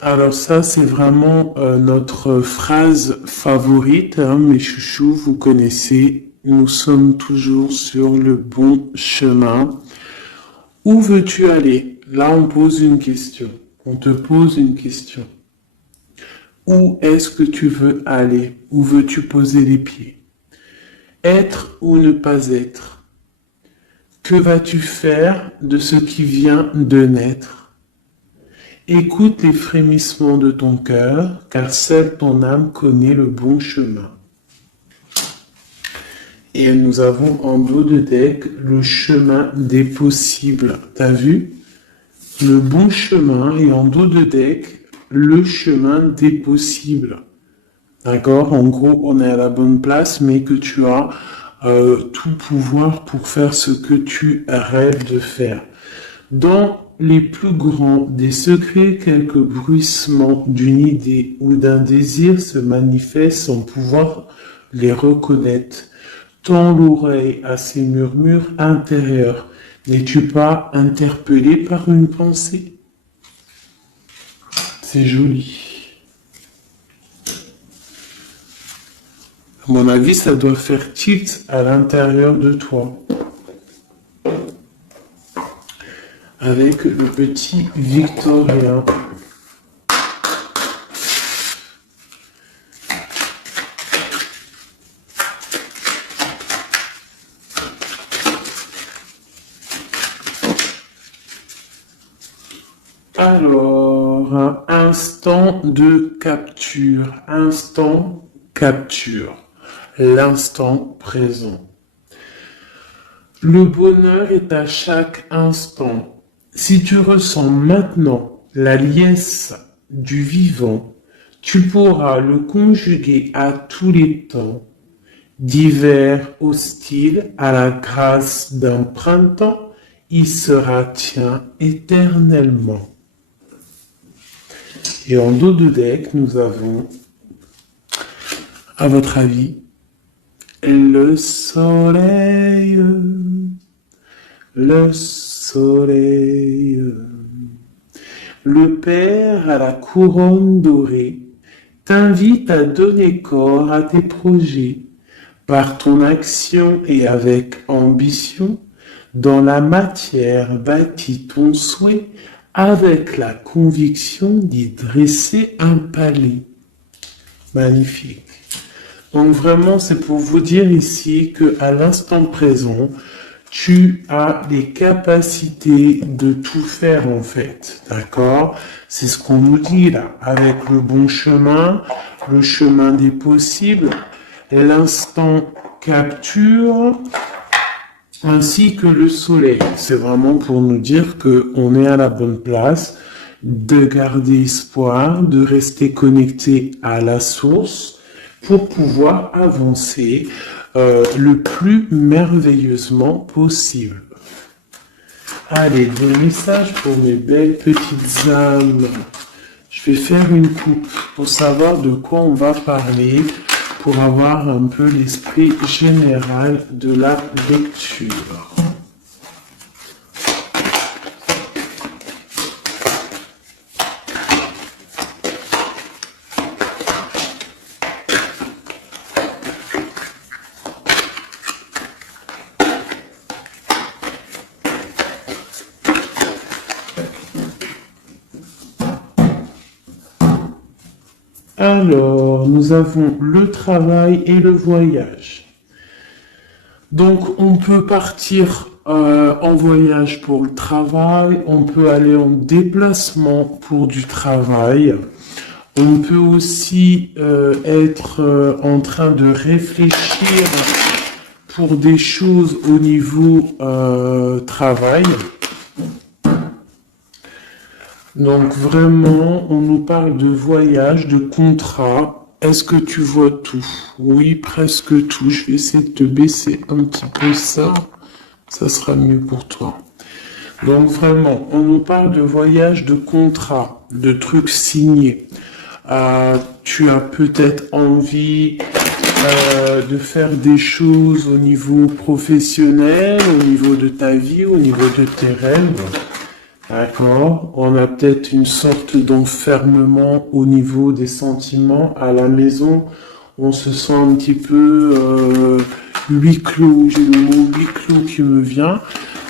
Alors ça, c'est vraiment notre phrase favorite, hein, mes chouchous, vous connaissez, nous sommes toujours sur le bon chemin. Où veux-tu aller? Là, on pose une question. On te pose une question. Où est-ce que tu veux aller? Où veux-tu poser les pieds? Être ou ne pas être? Que vas-tu faire de ce qui vient de naître? Écoute les frémissements de ton cœur, car seule ton âme connaît le bon chemin. Et nous avons en dos de deck le chemin des possibles. T'as vu? Le bon chemin et en dos de deck, le chemin des possibles. D'accord? En gros, on est à la bonne place, mais que tu as tout pouvoir pour faire ce que tu rêves de faire. Dans les plus grands des secrets, quelques bruissements d'une idée ou d'un désir se manifestent sans pouvoir les reconnaître. Tends l'oreille à ces murmures intérieurs. N'es-tu pas interpellé par une pensée? C'est joli. À mon avis, ça doit faire tilt à l'intérieur de toi. Avec le petit Victorien. Alors, instant de capture, instant capture, l'instant présent. Le bonheur est à chaque instant. Si tu ressens maintenant la liesse du vivant, tu pourras le conjuguer à tous les temps, d'hiver hostile à la grâce d'un printemps, il sera tien éternellement. Et en dos de deck, nous avons, à votre avis, le soleil, le soleil, le Père à la couronne dorée t'invite à donner corps à tes projets par ton action et avec ambition. Dans la matière bâtis ton souhait avec la conviction d'y dresser un palais. Magnifique. Donc vraiment, c'est pour vous dire ici que à l'instant présent, tu as les capacités de tout faire en fait, d'accord? C'est ce qu'on nous dit là, avec le bon chemin, le chemin des possibles, l'instant capture, ainsi que le soleil. C'est vraiment pour nous dire que on est à la bonne place, de garder espoir, de rester connecté à la source pour pouvoir avancer le plus merveilleusement possible. Allez, des messages pour mes belles petites âmes. Je vais faire une coupe pour savoir de quoi on va parler, pour avoir un peu l'esprit général de la lecture. Alors, nous avons le travail et le voyage. Donc, on peut partir en voyage pour le travail, on peut aller en déplacement pour du travail, on peut aussi être en train de réfléchir pour des choses au niveau travail. Donc vraiment, on nous parle de voyage, de contrat. Est-ce que tu vois tout? Oui, presque tout. Je vais essayer de te baisser un petit peu ça. Ça sera mieux pour toi. Donc vraiment, on nous parle de voyage, de contrat, de trucs signés. Tu as peut-être envie de faire des choses au niveau professionnel, au niveau de ta vie, au niveau de tes rêves. D'accord? On a peut-être une sorte d'enfermement au niveau des sentiments à la maison. On se sent un petit peu huis clos. J'ai le mot huis clos qui me vient.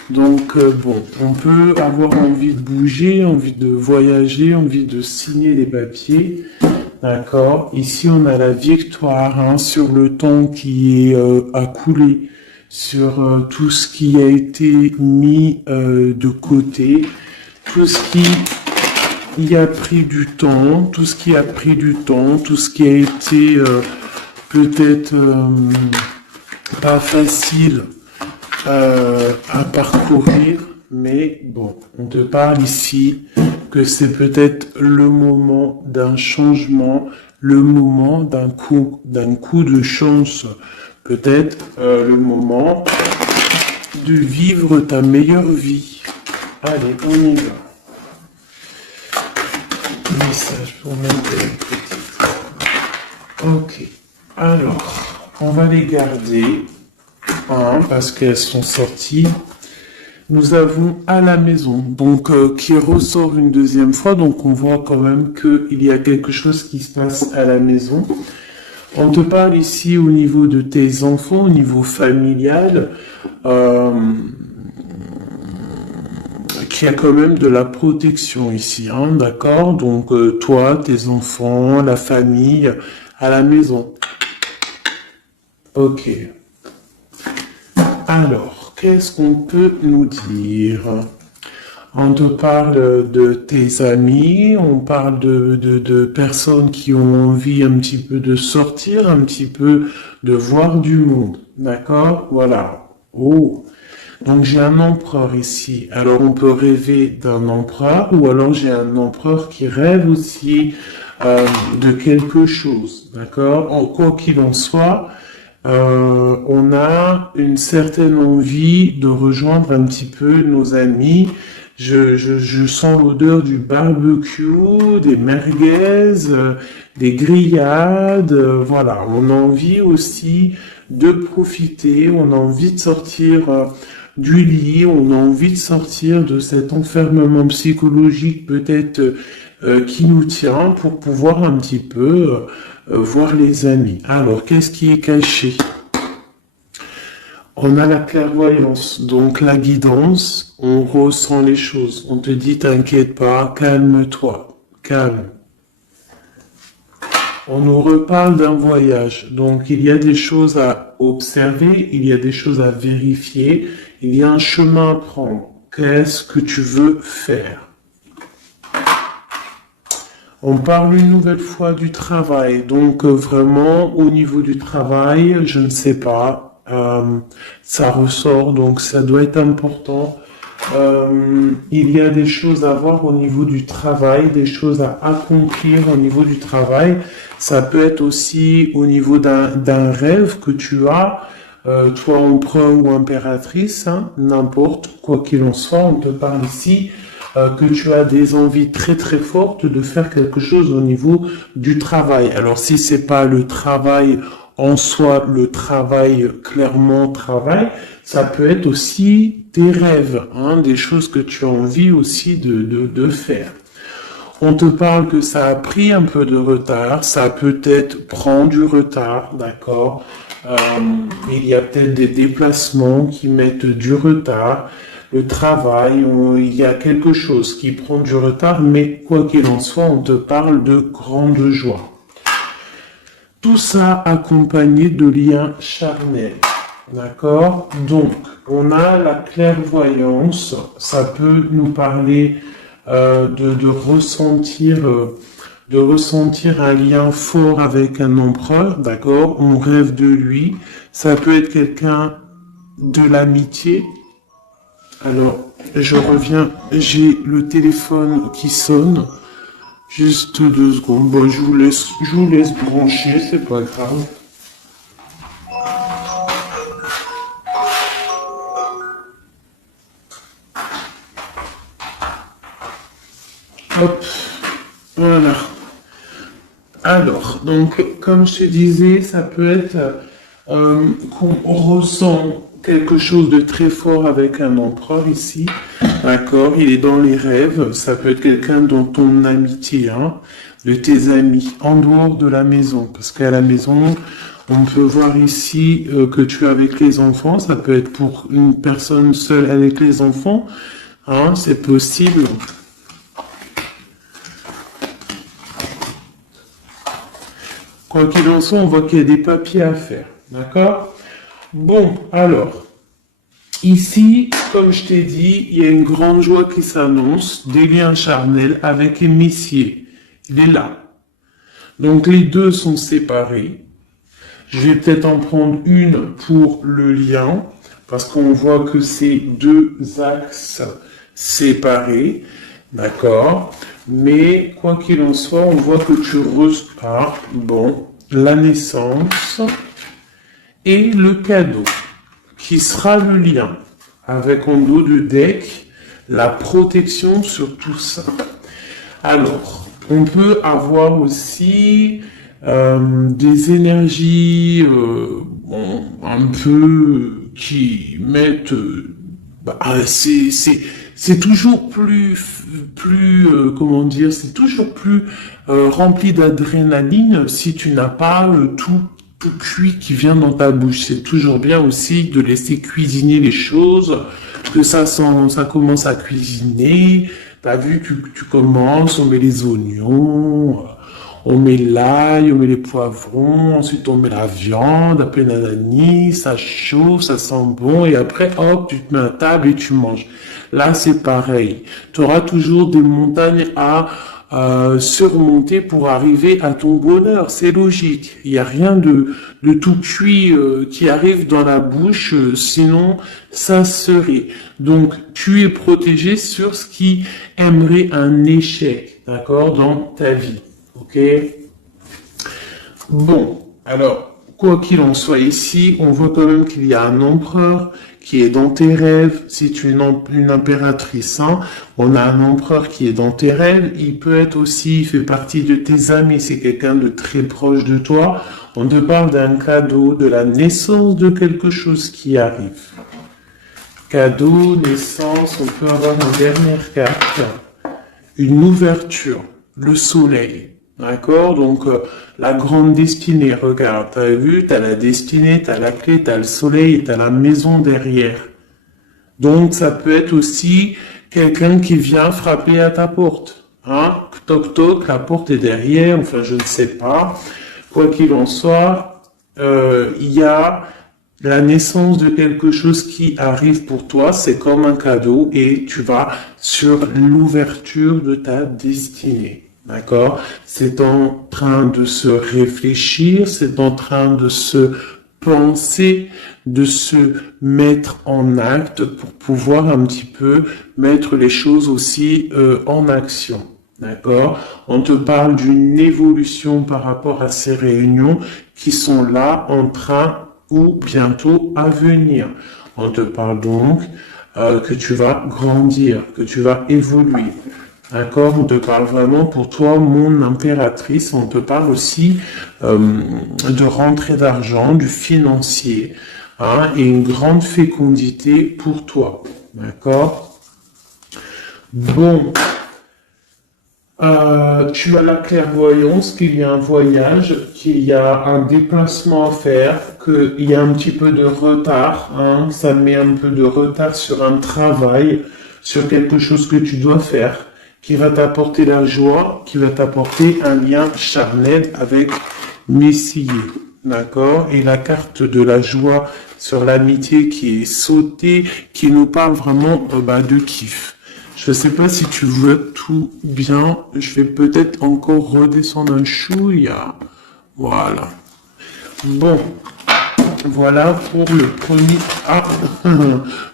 Donc bon, on peut avoir envie de bouger, envie de voyager, envie de signer des papiers. D'accord. Ici, on a la victoire hein, sur le temps qui est à couler, sur tout ce qui a été mis de côté, tout ce qui y a pris du temps, tout ce qui a pris du temps, tout ce qui a été peut-être pas facile à parcourir, mais bon, on te parle ici que c'est peut-être le moment d'un changement, le moment d'un coup de chance, peut-être le moment de vivre ta meilleure vie. Allez, on y va. Message pour m'aider. Ok. Alors, on va les garder hein, parce qu'elles sont sorties. Nous avons à la maison, donc qui ressort une deuxième fois, donc on voit quand même qu'il y a quelque chose qui se passe à la maison. On te parle ici au niveau de tes enfants, au niveau familial, qu'il y a quand même de la protection ici, hein, d'accord? Donc toi, tes enfants, la famille, à la maison. Ok. Alors, qu'est-ce qu'on peut nous dire? On te parle de tes amis, on parle de personnes qui ont envie un petit peu de sortir, un petit peu de voir du monde. D'accord? Voilà. Oh. Donc j'ai un empereur ici. Alors on peut rêver d'un empereur ou alors j'ai un empereur qui rêve aussi de quelque chose. D'accord? Quoi qu'il en soit, on a une certaine envie de rejoindre un petit peu nos amis. Je sens l'odeur du barbecue, des merguez, des grillades. Voilà, on a envie aussi de profiter, on a envie de sortir du lit, on a envie de sortir de cet enfermement psychologique peut-être qui nous tient pour pouvoir un petit peu voir les amis. Alors, qu'est-ce qui est caché? On a la clairvoyance, donc la guidance, on ressent les choses. On te dit, t'inquiète pas, calme-toi, calme. On nous reparle d'un voyage, donc il y a des choses à observer, il y a des choses à vérifier, il y a un chemin à prendre. Qu'est-ce que tu veux faire? On parle une nouvelle fois du travail, donc vraiment au niveau du travail, je ne sais pas, ça ressort, donc ça doit être important. Il y a des choses à voir au niveau du travail, des choses à accomplir au niveau du travail. Ça peut être aussi au niveau d'un rêve que tu as, toi empereur ou impératrice, hein, n'importe quoi qu'il en soit, on te parle ici que tu as des envies très très fortes de faire quelque chose au niveau du travail. Alors si c'est pas le travail en soi, le travail clairement travail, ça peut être aussi tes rêves, hein, des choses que tu as envie aussi de faire. On te parle que ça a pris un peu de retard, ça peut-être prend du retard, d'accord. Il y a peut-être des déplacements qui mettent du retard. Le travail, il y a quelque chose qui prend du retard, mais quoi qu'il en soit, on te parle de grande joie. Tout ça accompagné de liens charnels. D'accord? Donc, on a la clairvoyance, ça peut nous parler de ressentir un lien fort avec un empereur, d'accord? On rêve de lui. Ça peut être quelqu'un de l'amitié. Alors, je reviens, j'ai le téléphone qui sonne. Juste 2 secondes. Bon, je vous laisse brancher, c'est pas grave. Hop, voilà. Alors, donc, comme je te disais, ça peut être qu'on ressent quelque chose de très fort avec un empereur ici. D'accord, il est dans les rêves, ça peut être quelqu'un dans ton amitié, hein, de tes amis, en dehors de la maison, parce qu'à la maison, on peut voir ici que tu es avec les enfants, ça peut être pour une personne seule avec les enfants, hein, c'est possible. Quoi qu'il en soit, on voit qu'il y a des papiers à faire, d'accord? Bon, alors, ici, comme je t'ai dit, il y a une grande joie qui s'annonce, des liens charnels avec un messier. Il est là. Donc les deux sont séparés. Je vais peut-être en prendre une pour le lien, parce qu'on voit que c'est deux axes séparés, d'accord? Mais quoi qu'il en soit, on voit que tu repars, bon, la naissance et le cadeau, qui sera le lien, avec en dos de deck, la protection sur tout ça. Alors, on peut avoir aussi des énergies bon, un peu qui mettent... c'est toujours comment dire, c'est toujours plus rempli d'adrénaline si tu n'as pas tout cuit qui vient dans ta bouche. C'est toujours bien aussi de laisser cuisiner les choses, que ça commence à cuisiner. T'as vu, tu commences, on met les oignons, on met l'ail, on met les poivrons, ensuite on met la viande, après nanani, ça chauffe, ça sent bon, et après, hop, tu te mets à table et tu manges. Là, c'est pareil. Tu auras toujours des montagnes à surmonter pour arriver à ton bonheur. C'est logique. Il n'y a rien de tout cuit qui arrive dans la bouche, sinon ça serait. Donc, tu es protégé sur ce qui aimerait un échec, d'accord, dans ta vie. Ok? Bon, alors, quoi qu'il en soit ici, on voit quand même qu'il y a un empereur qui est dans tes rêves. Si tu es une impératrice, hein, on a un empereur qui est dans tes rêves. Il peut être aussi, il fait partie de tes amis. C'est quelqu'un de très proche de toi. On te parle d'un cadeau, de la naissance de quelque chose qui arrive. Cadeau, naissance, on peut avoir une dernière carte. Une ouverture, le soleil. D'accord? Donc, la grande destinée, regarde, t'as vu, t'as la destinée, t'as la clé, t'as le soleil et t'as la maison derrière. Donc, ça peut être aussi quelqu'un qui vient frapper à ta porte. Hein? Toc toc, la porte est derrière, enfin, je ne sais pas. Quoi qu'il en soit, il y a la naissance de quelque chose qui arrive pour toi, c'est comme un cadeau et tu vas sur l'ouverture de ta destinée. D'accord? C'est en train de se réfléchir, c'est en train de se penser, de se mettre en acte pour pouvoir un petit peu mettre les choses aussi en action. D'accord? On te parle d'une évolution par rapport à ces réunions qui sont là en train ou bientôt à venir. On te parle donc que tu vas grandir, que tu vas évoluer. D'accord, on te parle vraiment pour toi, mon impératrice. On te parle aussi de rentrée d'argent, du financier, hein, et une grande fécondité pour toi. D'accord. Bon, tu as la clairvoyance qu'il y a un voyage, qu'il y a un déplacement à faire, qu'il y a un petit peu de retard, hein, ça met un peu de retard sur un travail, sur quelque chose que tu dois faire, qui va t'apporter la joie, qui va t'apporter un lien charnel avec Messier. D'accord? Et la carte de la joie sur l'amitié qui est sautée, qui nous parle vraiment de kiff. Je ne sais pas si tu vois tout bien. Je vais peut-être encore redescendre un chouïa. Voilà. Bon. Voilà pour le premier. Ah,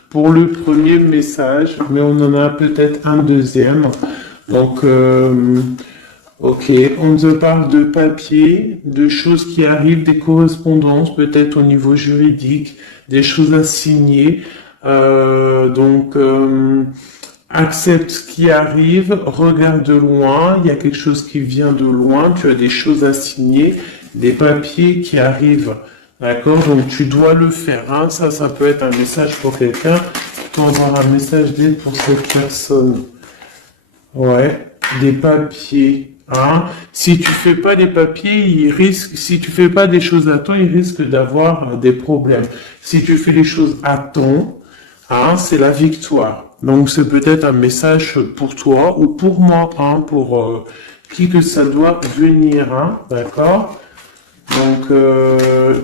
pour le premier message, mais on en a peut-être un deuxième. Donc, ok, on te parle de papier, de choses qui arrivent, des correspondances, peut-être au niveau juridique, des choses à signer. Accepte ce qui arrive, regarde de loin, il y a quelque chose qui vient de loin, tu as des choses à signer, des papiers qui arrivent. D'accord? Donc tu dois le faire. Hein. Ça peut être un message pour quelqu'un plutôt avoir un message d'aide pour cette personne. Ouais, des papiers. Hein. Si tu fais pas les papiers, si tu fais pas des choses à temps, il risque d'avoir des problèmes. Si tu fais les choses à temps, hein, c'est la victoire. Donc c'est peut-être un message pour toi ou pour moi, hein, pour qui que ça doit venir, hein, d'accord? Donc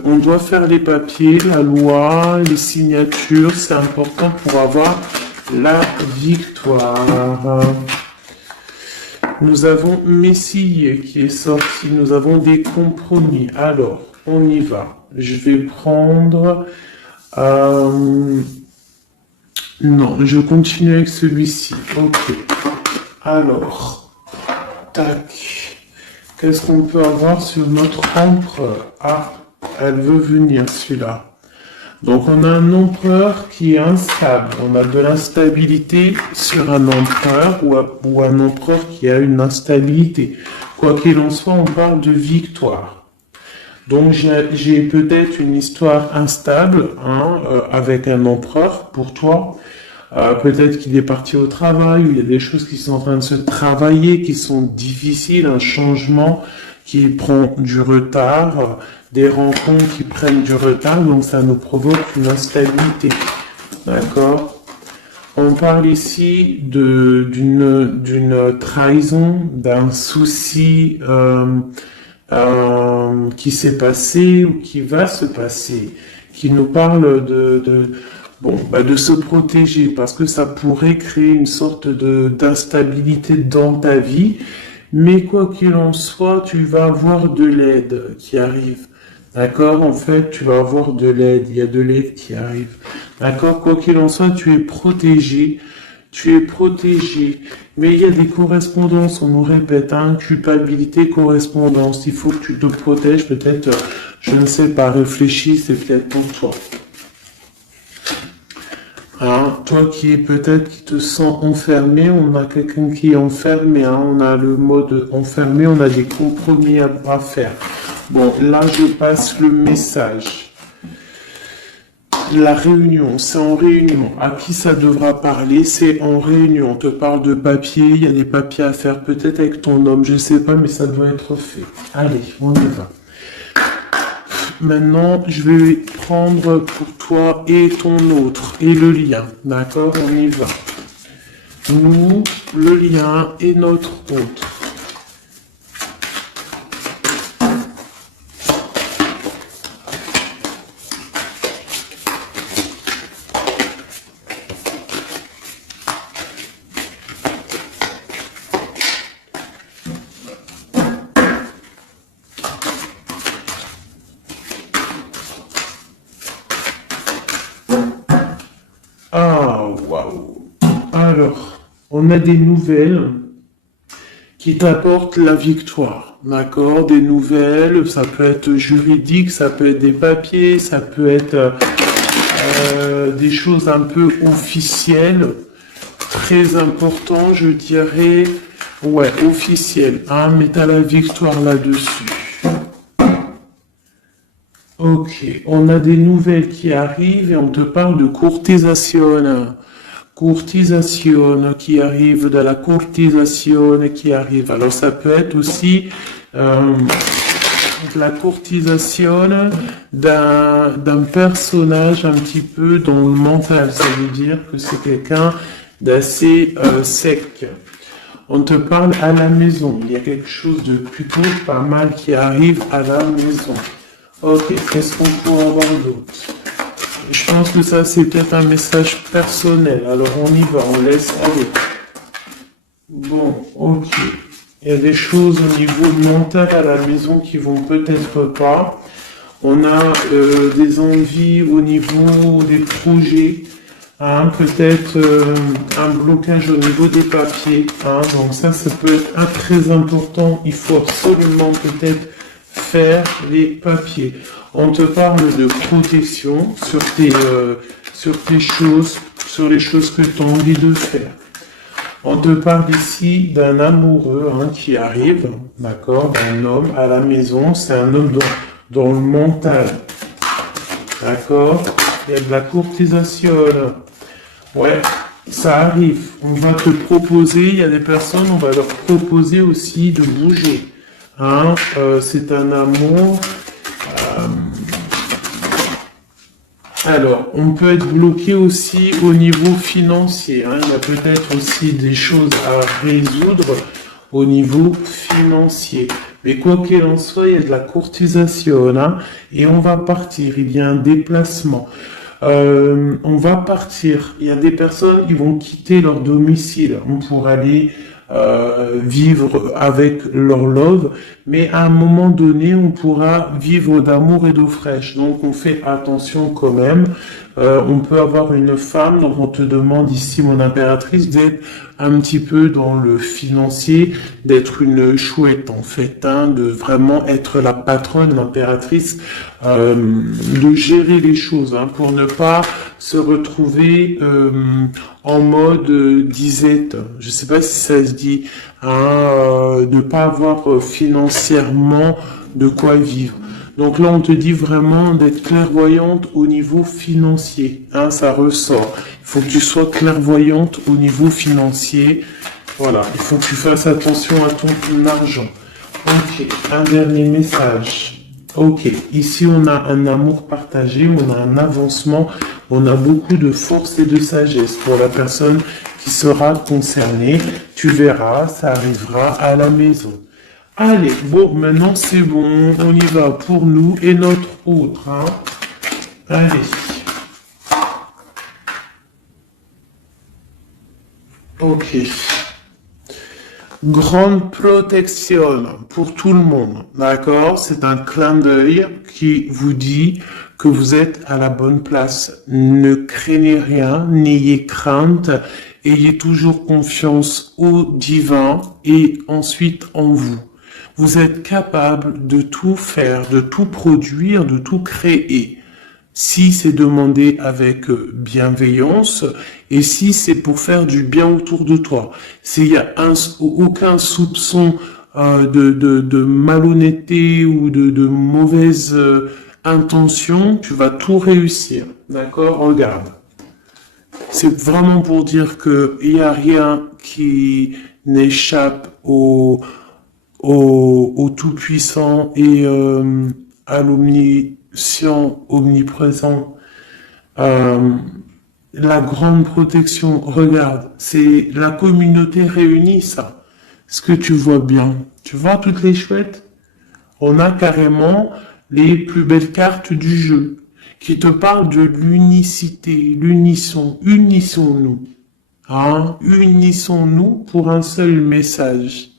on doit faire les papiers, la loi, les signatures, c'est important pour avoir la victoire. Nous avons Messie qui est sorti, nous avons des compromis. Alors, on y va. Je vais prendre... non, je continue avec celui-ci. Ok. Alors, tac. Qu'est-ce qu'on peut avoir sur notre empereur? Ah, elle veut venir, celui-là. Donc, on a un empereur qui est instable. On a de l'instabilité sur un empereur ou un empereur qui a une instabilité. Quoi qu'il en soit, on parle de victoire. Donc, j'ai peut-être une histoire instable hein, avec un empereur pour toi. Peut-être qu'il est parti au travail, ou il y a des choses qui sont en train de se travailler, qui sont difficiles, un changement qui prend du retard, des rencontres qui prennent du retard, donc ça nous provoque une instabilité. D'accord? On parle ici d'une trahison, d'un souci qui s'est passé ou qui va se passer, qui nous parle de se protéger parce que ça pourrait créer une sorte d'instabilité dans ta vie. Mais quoi qu'il en soit, tu vas avoir de l'aide qui arrive. D'accord? En fait, tu vas avoir de l'aide. Il y a de l'aide qui arrive. D'accord? Quoi qu'il en soit, tu es protégé. Tu es protégé. Mais il y a des correspondances, on nous répète, hein, culpabilité, correspondance. Il faut que tu te protèges. Peut-être, je ne sais pas, réfléchis, c'est peut-être pour toi. Hein, toi qui te sens enfermé, on a quelqu'un qui est enfermé, hein, on a le mode enfermé, on a des compromis à faire. Bon, là je passe le message. La réunion, c'est en réunion. À qui ça devra parler? C'est en réunion. On te parle de papier, il y a des papiers à faire, peut-être avec ton homme, je sais pas, mais ça doit être fait. Allez, on y va. Maintenant, je vais prendre pour toi et ton autre, et le lien. D'accord? On y va. Nous, le lien et notre autre. Ah, waouh. Alors, on a des nouvelles qui t'apportent la victoire, d'accord? Des nouvelles, ça peut être juridique, ça peut être des papiers, ça peut être des choses un peu officielles, très important, je dirais, ouais, officielles, hein, mais t'as la victoire là-dessus. Ok, on a des nouvelles qui arrivent et on te parle de courtisation. Courtisation qui arrive, de la courtisation qui arrive. Alors ça peut être aussi de la courtisation d'un personnage un petit peu dans le mental. Ça veut dire que c'est quelqu'un d'assez sec. On te parle à la maison. Il y a quelque chose de plutôt pas mal qui arrive à la maison. Ok, qu'est-ce qu'on peut avoir d'autre? Je pense que ça, c'est peut-être un message personnel. Alors, on y va, on laisse aller. Bon, ok. Il y a des choses au niveau mental à la maison qui vont peut-être pas. On a des envies au niveau des projets. Hein, peut-être un blocage au niveau des papiers. Hein, donc ça peut être très important. Il faut absolument peut-être faire les papiers. On te parle de protection sur tes choses, sur les choses que tu as envie de faire. On te parle ici d'un amoureux hein, qui arrive, d'accord, d'un homme à la maison. C'est un homme dans le mental, d'accord. Il y a de la courtisation. Ouais, ça arrive. On va te proposer, il y a des personnes, on va leur proposer aussi de bouger. Hein, c'est un amour. Alors, on peut être bloqué aussi au niveau financier. Hein. Il y a peut-être aussi des choses à résoudre au niveau financier. Mais quoi qu'il en soit, il y a de la courtisation. Hein, et on va partir. Il y a un déplacement. On va partir. Il y a des personnes qui vont quitter leur domicile pour aller vivre avec leur love, mais à un moment donné, on pourra vivre d'amour et d'eau fraîche. Donc, on fait attention quand même. On peut avoir une femme, donc on te demande ici, mon impératrice, d'être un petit peu dans le financier, d'être une chouette en fait, hein, de vraiment être la patronne, l'impératrice, de gérer les choses, hein, pour ne pas se retrouver en mode disette. Je sais pas si ça se dit, hein, ne pas avoir financièrement de quoi vivre. Donc là, on te dit vraiment d'être clairvoyante au niveau financier. Hein, ça ressort. Il faut que tu sois clairvoyante au niveau financier. Voilà, il faut que tu fasses attention à ton argent. Ok, un dernier message. Ok, ici on a un amour partagé, on a un avancement, on a beaucoup de force et de sagesse pour la personne qui sera concernée. Tu verras, ça arrivera à la maison. Allez, bon, maintenant c'est bon, on y va pour nous et notre autre. Hein. Allez. Ok. Grande protection pour tout le monde, d'accord? C'est un clin d'œil qui vous dit que vous êtes à la bonne place. Ne craignez rien, n'ayez crainte, ayez toujours confiance au divin et ensuite en vous. Vous êtes capable de tout faire, de tout produire, de tout créer. Si c'est demandé avec bienveillance et si c'est pour faire du bien autour de toi. S'il y a aucun soupçon de malhonnêteté ou de mauvaise intention, tu vas tout réussir. D'accord? Regarde. C'est vraiment pour dire que il n'y a rien qui n'échappe au Tout-Puissant et à l'omniscient, omniprésent, la grande protection. Regarde, c'est la communauté réunie, ça. Est-ce que tu vois bien? Tu vois toutes les chouettes? On a carrément les plus belles cartes du jeu qui te parlent de l'unicité, l'unisson. Unissons-nous. Hein? Unissons-nous pour un seul message,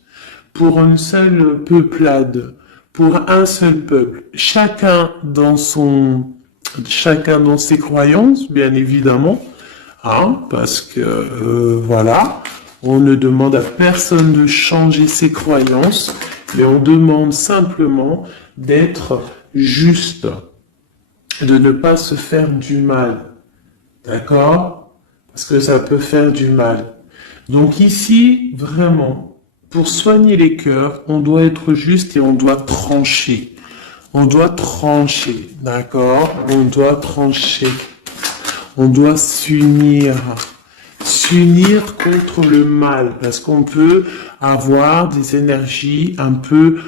pour une seule peuplade, pour un seul peuple. Chacun dans ses croyances, bien évidemment, hein, parce que voilà, on ne demande à personne de changer ses croyances, mais on demande simplement d'être juste, de ne pas se faire du mal, d'accord? Parce que ça peut faire du mal. Donc ici, vraiment, pour soigner les cœurs, on doit être juste et on doit trancher. On doit trancher, d'accord? On doit trancher. On doit s'unir. S'unir contre le mal. Parce qu'on peut avoir des énergies un peu...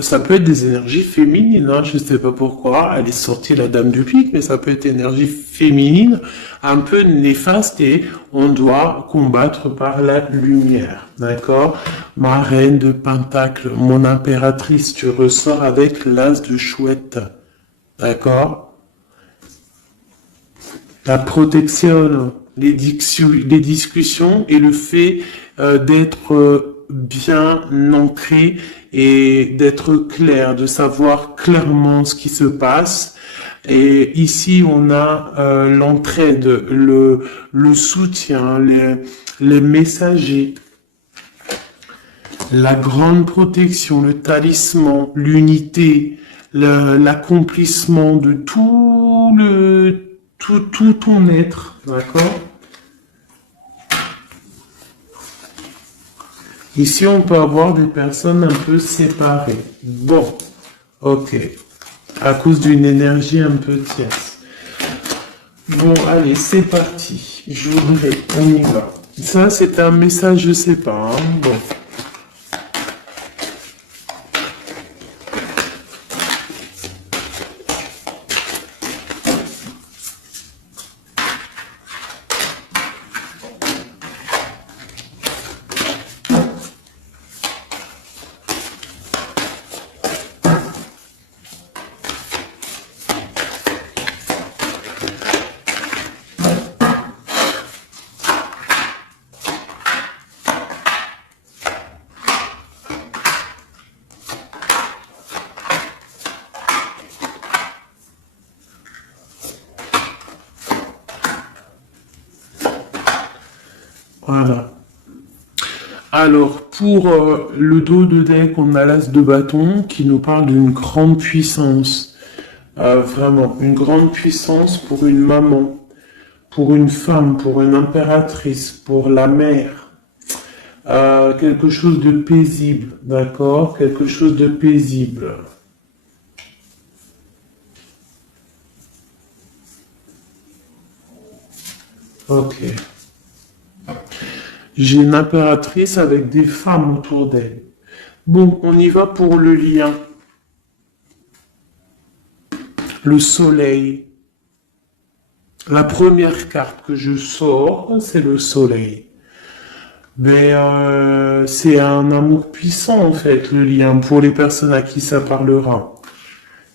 ça peut être des énergies féminines, hein, je ne sais pas pourquoi. Elle est sortie la dame du pique, mais ça peut être énergie féminine, un peu néfaste, et on doit combattre par la lumière. D'accord? Ma reine de Pentacle, mon impératrice, tu ressors avec l'as de chouette. D'accord? La protection, les discussions et le fait d'être bien ancré et d'être clair, de savoir clairement ce qui se passe. Et ici, on a l'entraide, le soutien, les messagers, la grande protection, le talisman, l'unité, l'accomplissement de tout ton être, d'accord? Ici, on peut avoir des personnes un peu séparées. Bon, ok. À cause d'une énergie un peu tierce. Bon, allez, c'est parti. Je voudrais, on y va. Ça, c'est un message, je sais pas, hein. Bon. Voilà. Alors, pour le dos de deck, on a l'as de bâton qui nous parle d'une grande puissance. Vraiment, une grande puissance pour une maman, pour une femme, pour une impératrice, pour la mère. Quelque chose de paisible, d'accord? Quelque chose de paisible. Ok. J'ai une impératrice avec des femmes autour d'elle. Bon, on y va pour le lien. Le soleil. La première carte que je sors, c'est le soleil. Mais c'est un amour puissant en fait, le lien, pour les personnes à qui ça parlera.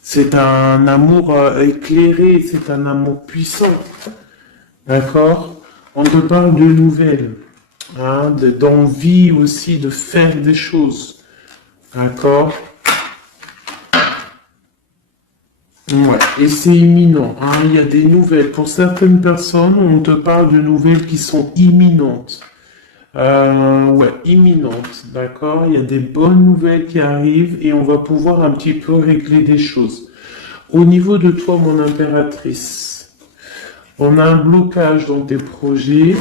C'est un amour éclairé, c'est un amour puissant. D'accord? On te parle de nouvelles, hein, d'envie aussi de faire des choses. D'accord? Ouais, et c'est imminent, hein. Il y a des nouvelles. Pour certaines personnes, on te parle de nouvelles qui sont imminentes. Ouais, imminentes, d'accord? Il y a des bonnes nouvelles qui arrivent et on va pouvoir un petit peu régler des choses. Au niveau de toi, mon impératrice, on a un blocage dans tes projets,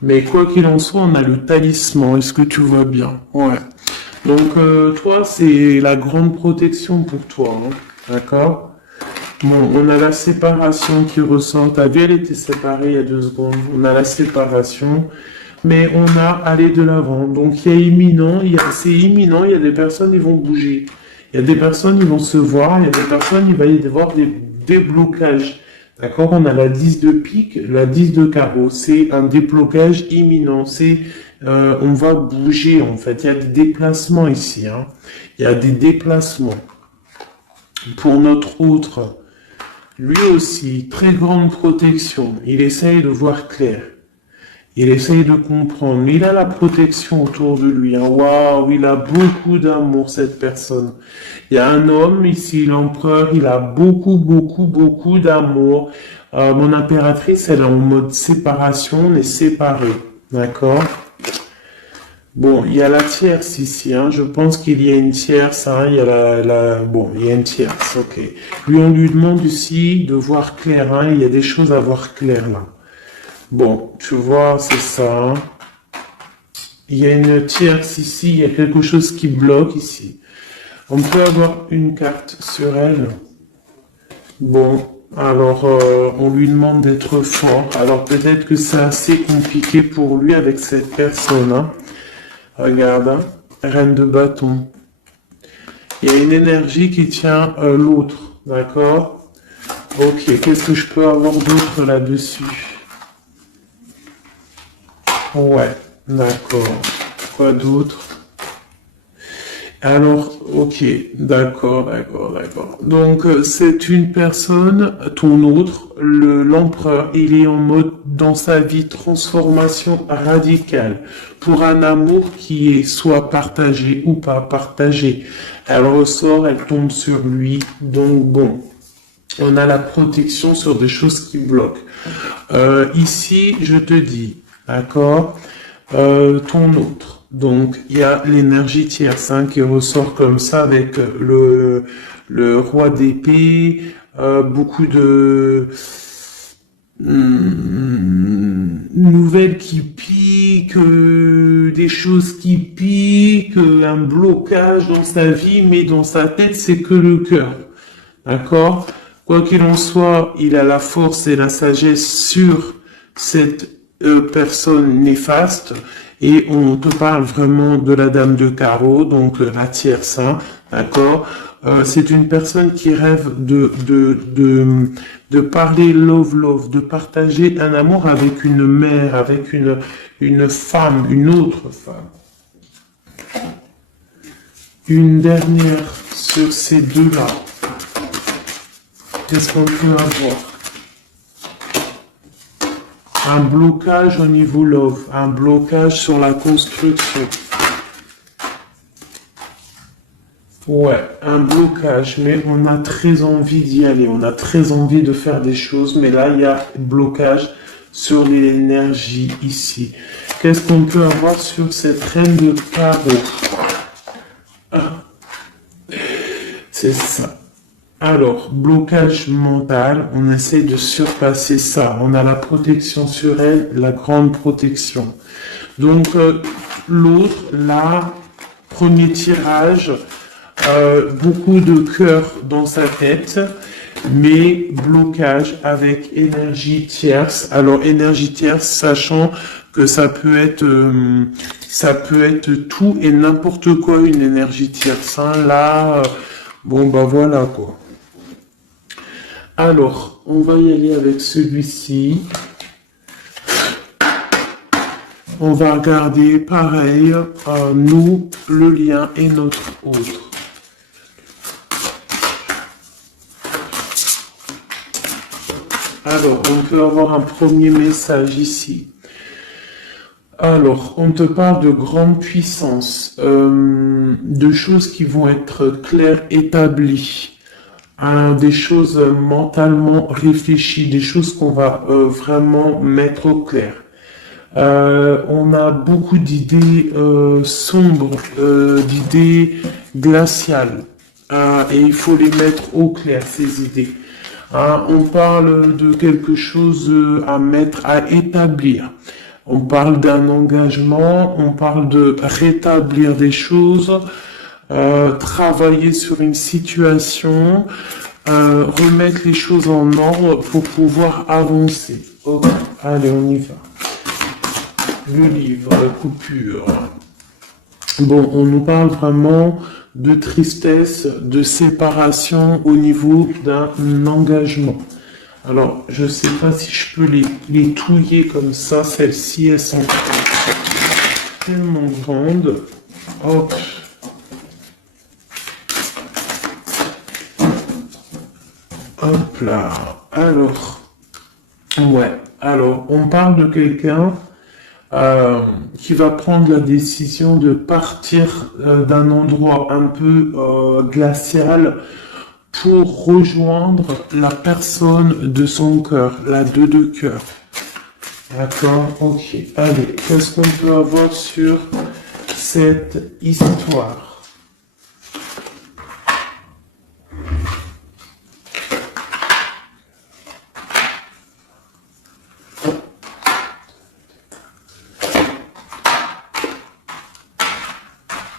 mais quoi qu'il en soit, on a le talisman. Est-ce que tu vois bien? Ouais. Donc, toi, c'est la grande protection pour toi, hein. D'accord? Bon, on a la séparation qui ressort. T'as vu, elle était séparée il y a 2 secondes. On a la séparation, mais on a aller de l'avant. Donc, il y a imminent, c'est imminent, il y a des personnes qui vont bouger. Il y a des personnes qui vont se voir, il y a des personnes, il va y avoir des déblocages. D'accord? On a la 10 de pique, la 10 de carreau. C'est un déblocage imminent. On va bouger, en fait. Il y a des déplacements ici, hein. Il y a des déplacements. Pour notre autre, lui aussi, très grande protection. Il essaye de voir clair. Il essaye de comprendre. Il a la protection autour de lui, hein. Waouh, il a beaucoup d'amour, cette personne. Il y a un homme ici, l'empereur, il a beaucoup, beaucoup, beaucoup d'amour. Mon impératrice, elle est en mode séparation, on est séparés. D'accord? Bon, il y a la tierce ici, hein. Je pense qu'il y a une tierce, hein. Il y a bon, il y a une tierce, ok. Lui, on lui demande aussi de voir clair, hein. Il y a des choses à voir clair, là. Bon, tu vois, c'est ça, hein. Il y a une tierce ici, il y a quelque chose qui bloque ici. On peut avoir une carte sur elle. Bon, alors, on lui demande d'être fort. Alors, peut-être que c'est assez compliqué pour lui avec cette personne, hein. Regarde, hein. Reine de bâton. Il y a une énergie qui tient l'autre, d'accord? Ok, qu'est-ce que je peux avoir d'autre là-dessus? Ouais, d'accord. Quoi d'autre? Alors, ok, d'accord, d'accord, d'accord. Donc, c'est une personne, ton autre, l'empereur, il est en mode, dans sa vie, transformation radicale, pour un amour qui est soit partagé ou pas partagé. Elle ressort, elle tombe sur lui, donc bon, on a la protection sur des choses qui bloquent. Ici, je te dis, d'accord, ton autre. Donc, il y a l'énergie tierce, hein, qui ressort comme ça avec le roi d'épée, beaucoup de nouvelles qui piquent, des choses qui piquent, un blocage dans sa vie, mais dans sa tête, c'est que le cœur. D'accord? Quoi qu'il en soit, il a la force et la sagesse sur cette personne néfaste. Et on te parle vraiment de la dame de carreau, donc la tierce, hein, d'accord? C'est une personne qui rêve de parler love, de partager un amour avec une mère, avec une femme, une autre femme. Une dernière sur ces deux-là. Qu'est-ce qu'on peut avoir? Un blocage au niveau love, un blocage sur la construction. Ouais, un blocage, mais on a très envie d'y aller, on a très envie de faire des choses, mais là, il y a blocage sur l'énergie ici. Qu'est-ce qu'on peut avoir sur cette reine de carreau? Ah, c'est ça. Alors, blocage mental, on essaie de surpasser ça. On a la protection sur elle, la grande protection. Donc, l'autre, là, premier tirage, beaucoup de cœur dans sa tête, mais blocage avec énergie tierce. Alors, énergie tierce, sachant que ça peut être tout et n'importe quoi, une énergie tierce. Hein. Là, bon, bah voilà, quoi. Alors, on va y aller avec celui-ci. On va regarder, pareil, nous, le lien et notre autre. Alors, on peut avoir un premier message ici. Alors, on te parle de grande puissance, de choses qui vont être claires, établies. Des choses mentalement réfléchies, des choses qu'on va vraiment mettre au clair. On a beaucoup d'idées sombres, d'idées glaciales, et il faut les mettre au clair, ces idées. On parle de quelque chose à mettre, à établir. On parle d'un engagement, on parle de rétablir des choses, travailler sur une situation, remettre les choses en ordre pour pouvoir avancer. Ok, allez, on y va. Le livre, la coupure. Bon, on nous parle vraiment de tristesse, de séparation au niveau d'un engagement. Alors, je sais pas si je peux les touiller comme ça. Celles-ci, elles sont tellement grandes. Hop. Hop là. Alors, ouais. Alors, on parle de quelqu'un qui va prendre la décision de partir d'un endroit un peu glacial pour rejoindre la personne de son cœur, la 2 de cœur. D'accord, ok. Allez, qu'est-ce qu'on peut avoir sur cette histoire?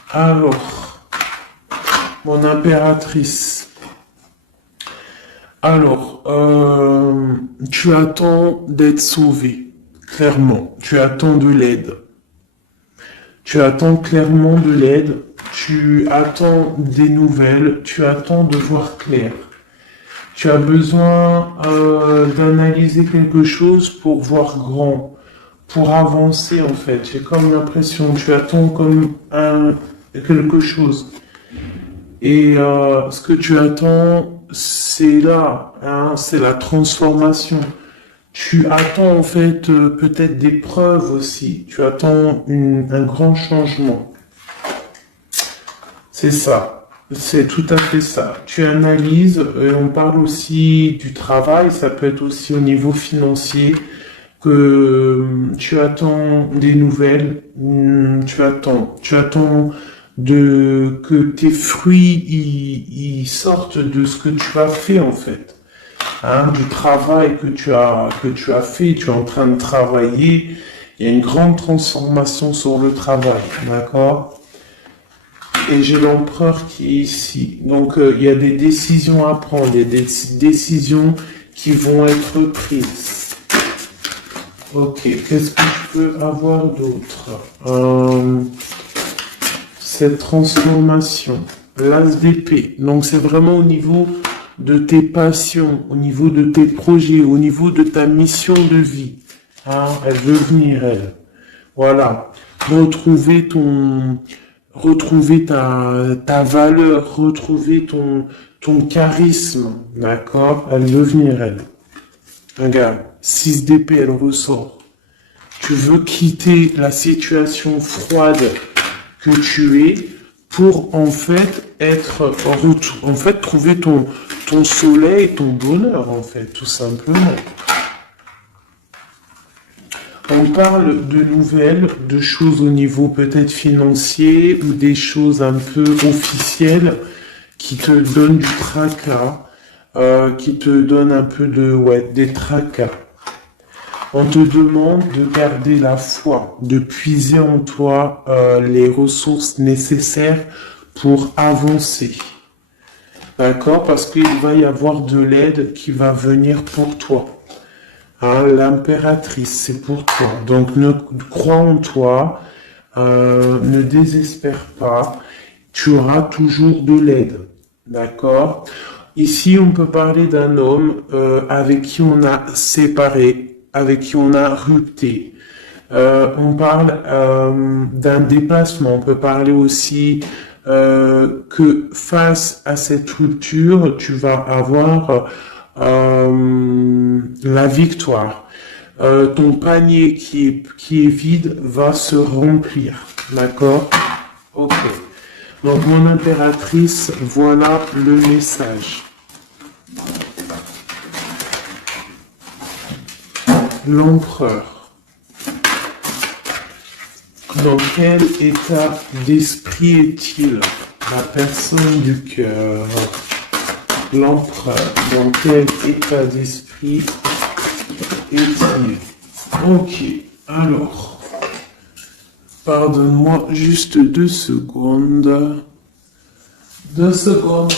Alors, mon impératrice. Alors, tu attends d'être sauvé, clairement. Tu attends de l'aide. Tu attends clairement de l'aide. Tu attends des nouvelles. Tu attends de voir clair. Tu as besoin d'analyser quelque chose pour voir grand, pour avancer en fait. J'ai comme l'impression, tu attends comme quelque chose. Et ce que tu attends, c'est là, hein, c'est la transformation. Tu attends en fait peut-être des preuves aussi. Tu attends un grand changement. C'est ça. C'est tout à fait ça. Tu analyses, et on parle aussi du travail, ça peut être aussi au niveau financier, que tu attends des nouvelles, tu attends que tes fruits ils sortent de ce que tu as fait en fait, hein, du travail que tu as fait, tu es en train de travailler, il y a une grande transformation sur le travail, d'accord? Et j'ai l'empereur qui est ici. Donc, il y a des décisions à prendre, il y a des décisions qui vont être prises. Ok, qu'est-ce que je peux avoir d'autre? Cette transformation, l'as d'épée. Donc, c'est vraiment au niveau de tes passions, au niveau de tes projets, au niveau de ta mission de vie. Hein, elle veut venir, elle. Voilà. Retrouver ta valeur, retrouver ton charisme. D'accord? Elle veut venir, elle. Regarde, 6 d'épée, elle ressort. Tu veux quitter la situation froide que tu es pour en fait trouver ton soleil, ton bonheur en fait, tout simplement. On parle de nouvelles, de choses au niveau peut-être financier ou des choses un peu officielles qui te donnent du tracas, qui te donnent un peu des tracas. On te demande de garder la foi, de puiser en toi les ressources nécessaires pour avancer. D'accord? Parce qu'il va y avoir de l'aide qui va venir pour toi. Hein, l'impératrice, c'est pour toi. Donc, crois en toi, ne désespère pas. Tu auras toujours de l'aide. D'accord? Ici, on peut parler d'un homme avec qui on a séparé, avec qui on a rupté. On parle d'un déplacement. On peut parler aussi que face à cette rupture, tu vas avoir la victoire. Ton panier qui est vide va se remplir. D'accord? Ok. Donc, mon impératrice, voilà le message. L'empereur. Dans quel état d'esprit est-il? La personne du cœur. L'empereur. Dans quel état d'esprit est-il? Ok. Alors. Pardonne-moi juste 2 secondes. 2 secondes.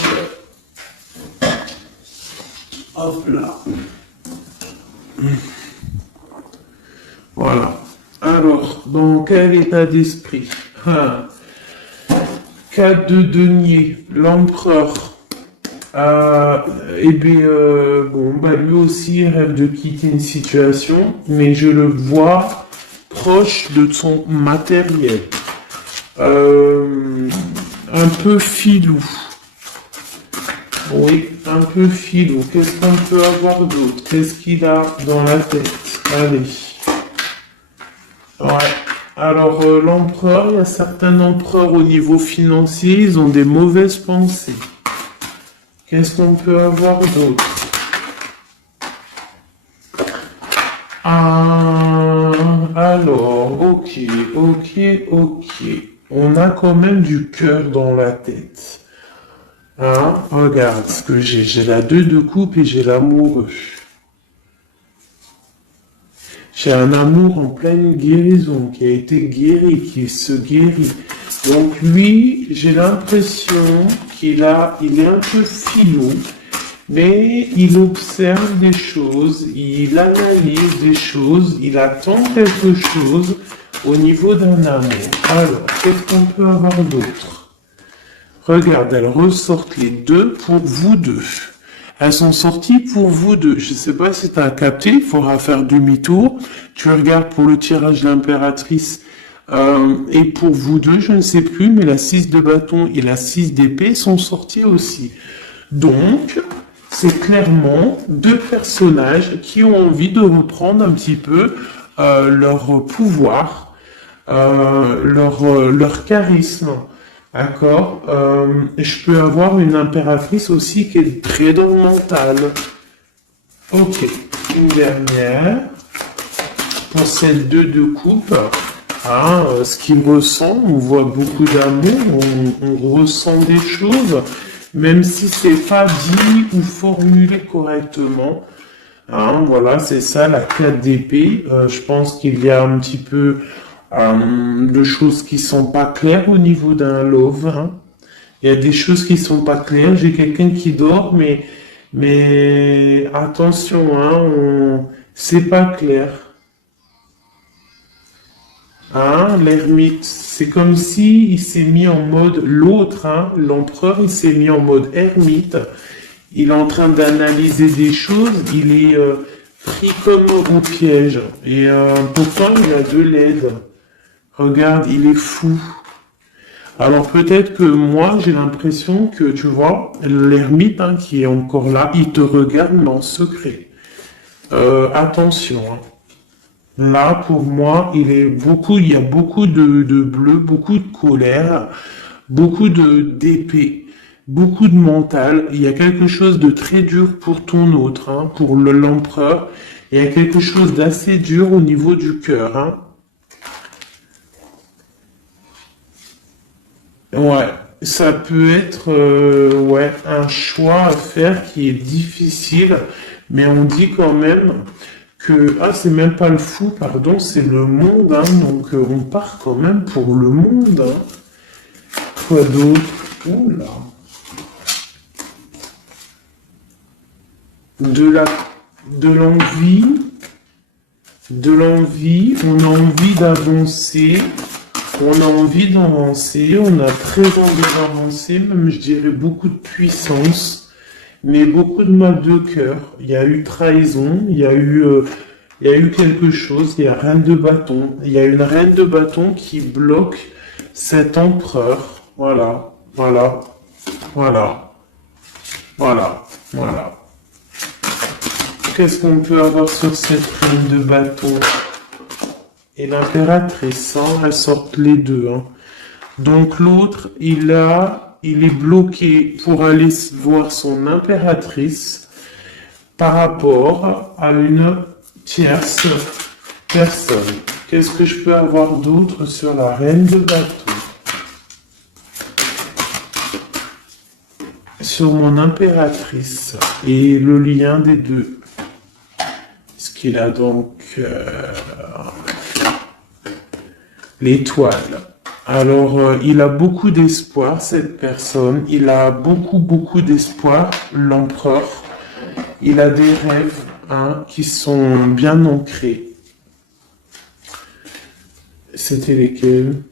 Hop là. Voilà. Alors, dans quel état d'esprit? 4 de denier, l'empereur. Lui aussi rêve de quitter une situation, mais je le vois proche de son matériel. Un peu filou. Oui, un peu filou. Qu'est-ce qu'on peut avoir d'autre? Qu'est-ce qu'il a dans la tête? Allez. Ouais. Alors, l'empereur, il y a certains empereurs au niveau financier, ils ont des mauvaises pensées. Qu'est-ce qu'on peut avoir d'autre? Alors, ok. On a quand même du cœur dans la tête. Hein? Regarde ce que j'ai. J'ai la 2 de coupe et j'ai l'amoureux. J'ai un amour en pleine guérison, qui a été guéri, qui se guérit. Donc lui, j'ai l'impression il est un peu filou, mais il observe des choses, il analyse des choses, il attend quelque chose au niveau d'un amour. Alors, qu'est-ce qu'on peut avoir d'autre? Regarde, elles ressortent les 2 pour vous deux. Elles sont sorties pour vous deux. Je ne sais pas si tu as capté, il faudra faire demi-tour. Tu regardes pour le tirage de l'impératrice. Et pour vous deux, je ne sais plus, mais la 6 de bâton et la 6 d'épée sont sorties aussi. Donc, c'est clairement 2 personnages qui ont envie de reprendre un petit peu leur pouvoir, leur charisme. D'accord. Je peux avoir une impératrice aussi qui est très dans le mental. Ok. Une dernière. Pour cette 2 de coupe. Ce qu'il ressent, on voit beaucoup d'amour, on ressent des choses, même si c'est pas dit ou formulé correctement. Voilà, c'est ça, la 4 d'épée. Je pense qu'il y a un petit peu de choses qui sont pas claires au niveau d'un love, hein. Il y a des choses qui sont pas claires. J'ai quelqu'un qui dort, mais attention, hein, c'est pas clair. Hein, l'ermite, c'est comme si il s'est mis en mode l'autre, hein, l'empereur, il s'est mis en mode ermite. Il est en train d'analyser des choses. Il est pris comme au piège. Et pourtant, il a de l'aide. Regarde, il est fou. Alors peut-être que moi, j'ai l'impression que, tu vois, l'ermite hein, qui est encore là, il te regarde mais en secret. Attention. Hein. Là, pour moi, il y a beaucoup de bleu, beaucoup de colère, beaucoup d'épée, beaucoup de mental. Il y a quelque chose de très dur pour ton autre, hein, pour l'empereur. Il y a quelque chose d'assez dur au niveau du cœur, hein. Ouais, ça peut être ouais, un choix à faire qui est difficile, mais on dit quand même que ah c'est même pas le fou, pardon, c'est le monde, hein, donc on part quand même pour le monde. Hein. Quoi d'autre? Oula. De la de l'envie, de l'envie, on a envie d'avancer. On a envie d'avancer, on a très envie d'avancer, même je dirais beaucoup de puissance, mais beaucoup de mal de cœur. Il y a eu trahison, il y a eu quelque chose, il y a reine de bâton. Il y a une reine de bâton qui bloque cet empereur. Voilà, voilà, voilà, voilà, voilà. Qu'est-ce qu'on peut avoir sur cette reine de bâton? Et l'impératrice, hein, elles sortent les deux. Hein. Donc l'autre, il est bloqué pour aller voir son impératrice par rapport à une tierce personne. Qu'est-ce que je peux avoir d'autre sur la reine de bateau? Sur mon impératrice et le lien des deux. Est-ce qu'il a donc... l'étoile. Alors, il a beaucoup d'espoir, cette personne. Il a beaucoup d'espoir, l'empereur. Il a des rêves hein, qui sont bien ancrés. C'était lesquels?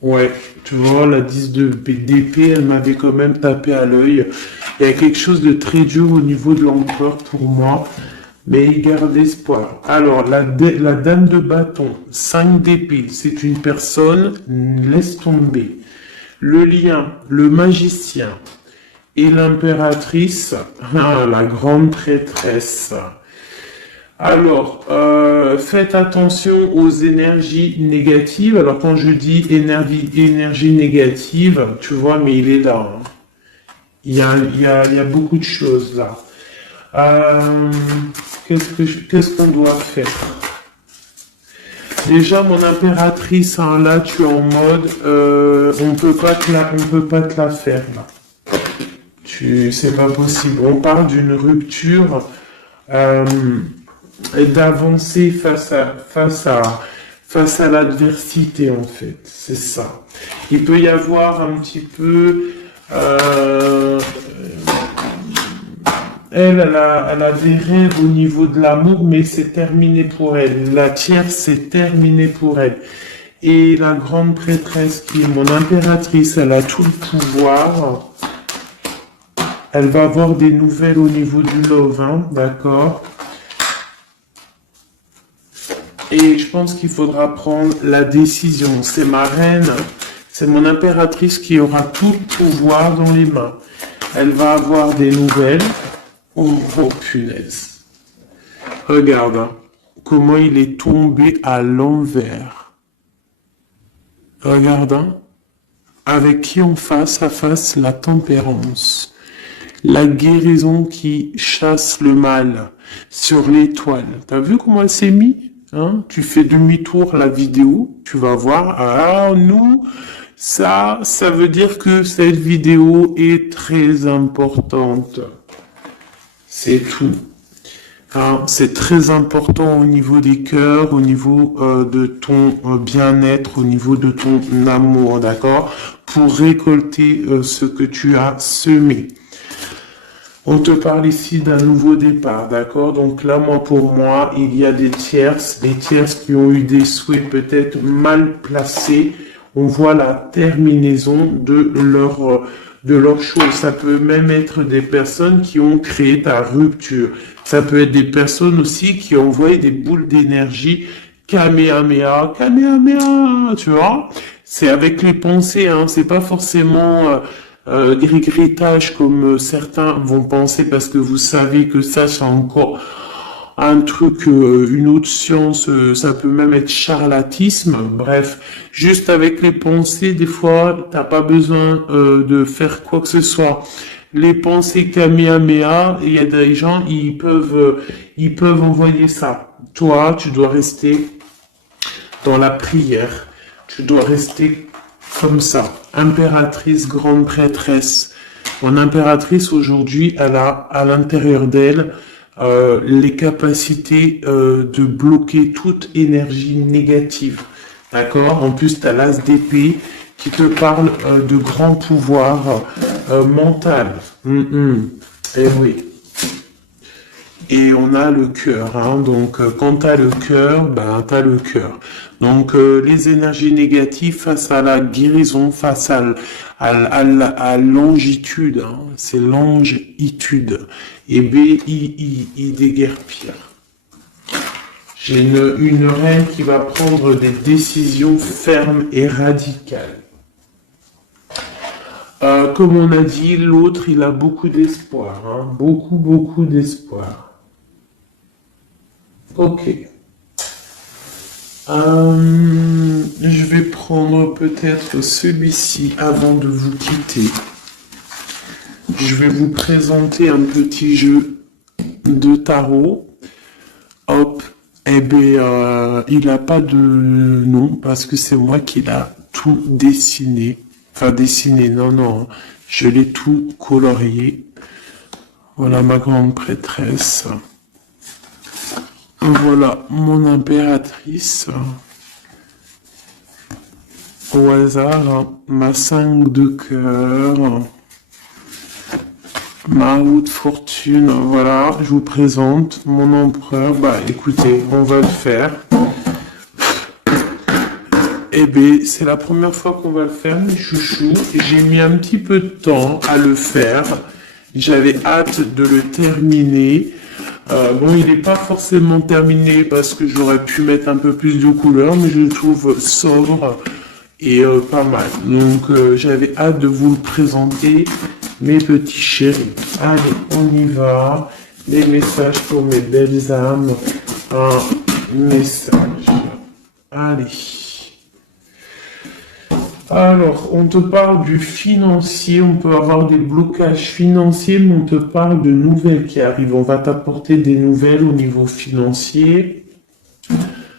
Ouais, tu vois, la 10 d'épée, elle m'avait quand même tapé à l'œil. Il y a quelque chose de très dur au niveau de l'empereur pour moi. Mais il garde espoir. Alors, la dame de bâton, 5 d'épée, c'est une personne, laisse tomber. Le lion, le magicien et l'impératrice, la grande prêtresse. Alors, faites attention aux énergies négatives. Alors, quand je dis énergie négative, tu vois, mais il est là. Hein. Il y a beaucoup de choses là. Qu'est-ce qu'on doit faire? Déjà, mon impératrice, hein, là, tu es en mode, on peut pas te la faire, là. C'est pas possible. On parle d'une rupture, et d'avancer face à l'adversité, en fait. C'est ça. Il peut y avoir un petit peu, elle a des rêves au niveau de l'amour, mais c'est terminé pour elle. La tierce, c'est terminé pour elle. Et la grande prêtresse, qui est mon impératrice, elle a tout le pouvoir. Elle va avoir des nouvelles au niveau du love, hein, d'accord? Et je pense qu'il faudra prendre la décision. C'est ma reine, c'est mon impératrice qui aura tout le pouvoir dans les mains. Elle va avoir des nouvelles. Oh, oh punaise. Regarde hein, comment il est tombé à l'envers. Regarde hein, avec qui on face à face la tempérance. La guérison qui chasse le mal sur l'étoile. T'as vu comment elle s'est mise hein? Tu fais demi-tour la vidéo, tu vas voir. Ah, nous, ça veut dire que cette vidéo est très importante. C'est tout. Hein, c'est très important au niveau des cœurs, au niveau de ton bien-être, au niveau de ton amour, d'accord? Pour récolter ce que tu as semé. On te parle ici d'un nouveau départ, d'accord? Donc là, moi, pour moi, il y a des tierces qui ont eu des souhaits peut-être mal placés. On voit la terminaison de leur chose. Ça peut même être des personnes qui ont créé ta rupture. Ça peut être des personnes aussi qui ont envoyé des boules d'énergie. Kamehameha, Kamehameha, tu vois? C'est avec les pensées, hein. C'est pas forcément gris-grittage comme certains vont penser parce que vous savez que ça c'est encore un truc, une autre science, ça peut même être charlatisme. Bref, juste avec les pensées, des fois, t'as pas besoin de faire quoi que ce soit. Les pensées Kamehameha, il y a des gens, ils peuvent envoyer ça. Toi, tu dois rester dans la prière. Tu dois rester comme ça. Impératrice, grande prêtresse. Mon impératrice aujourd'hui, elle a à l'intérieur d'elle les capacités de bloquer toute énergie négative. D'accord? En plus, tu as l'as d'épée qui te parle de grand pouvoir mental. Eh oui. Et on a le cœur, hein. Donc quand t'as le cœur, ben t'as le cœur. Donc les énergies négatives face à la guérison, face à longitude, hein. C'est longitude. Et B-I-I déguerpir. J'ai une reine qui va prendre des décisions fermes et radicales. Comme on a dit, l'autre, il a beaucoup d'espoir, hein. Beaucoup d'espoir. Ok. Je vais prendre peut-être celui-ci avant de vous quitter. Je vais vous présenter un petit jeu de tarot. Hop. Eh bien, il n'a pas de nom parce que c'est moi qui l'a tout dessiné. Enfin, dessiné, non. Je l'ai tout colorié. Voilà ma grande prêtresse. Voilà mon impératrice. Au hasard, hein, ma 5 de cœur. Ma roue de fortune. Voilà, je vous présente mon empereur. Bah écoutez, on va le faire. Eh bien, c'est la première fois qu'on va le faire, mes chouchous. J'ai mis un petit peu de temps à le faire. J'avais hâte de le terminer. Bon, il n'est pas forcément terminé parce que j'aurais pu mettre un peu plus de couleurs, mais je le trouve sobre et pas mal. Donc, j'avais hâte de vous le présenter, mes petits chéris. Allez, on y va. Les messages pour mes belles âmes. Un message. Allez. Alors, on te parle du financier, on peut avoir des blocages financiers, mais on te parle de nouvelles qui arrivent. On va t'apporter des nouvelles au niveau financier.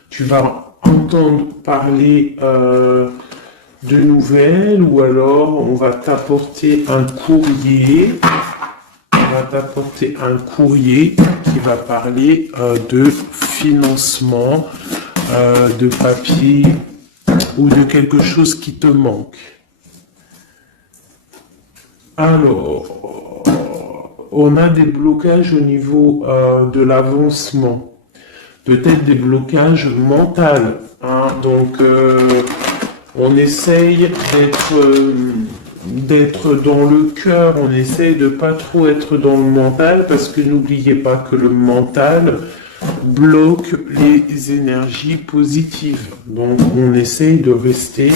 Tu vas entendre parler de nouvelles ou alors on va t'apporter un courrier. On va t'apporter un courrier qui va parler de financement, de papier, ou de quelque chose qui te manque. Alors, on a des blocages au niveau de l'avancement, peut-être des blocages mentaux, hein. Donc, on essaye d'être dans le cœur, on essaye de pas trop être dans le mental, parce que n'oubliez pas que le mental bloque les énergies positives. Donc, on essaye de rester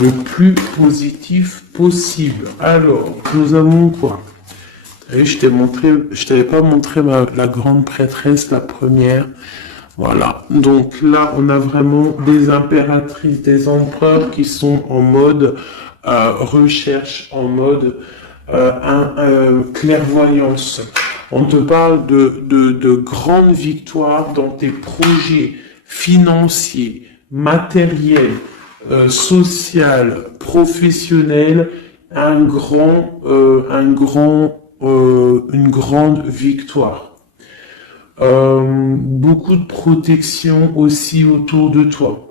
le plus positif possible. Alors, nous avons quoi? Vous savez, je t'avais pas montré la grande prêtresse, la première. Voilà. Donc là, on a vraiment des impératrices, des empereurs qui sont en mode recherche, en mode clairvoyance. On te parle de grandes victoires dans tes projets financiers, matériels, social, professionnel, une grande victoire. Beaucoup de protection aussi autour de toi.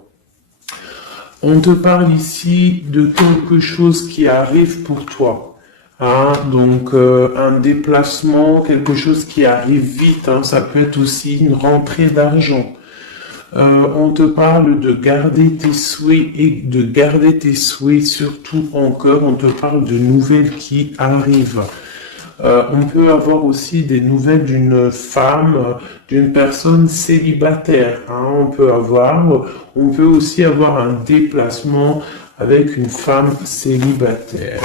On te parle ici de quelque chose qui arrive pour toi. Hein, donc un déplacement, quelque chose qui arrive vite. Hein, ça peut être aussi une rentrée d'argent. On te parle de garder tes souhaits et de garder tes souhaits surtout en cœur. On te parle de nouvelles qui arrivent. On peut avoir aussi des nouvelles d'une femme, d'une personne célibataire. Hein, on peut aussi avoir un déplacement avec une femme célibataire.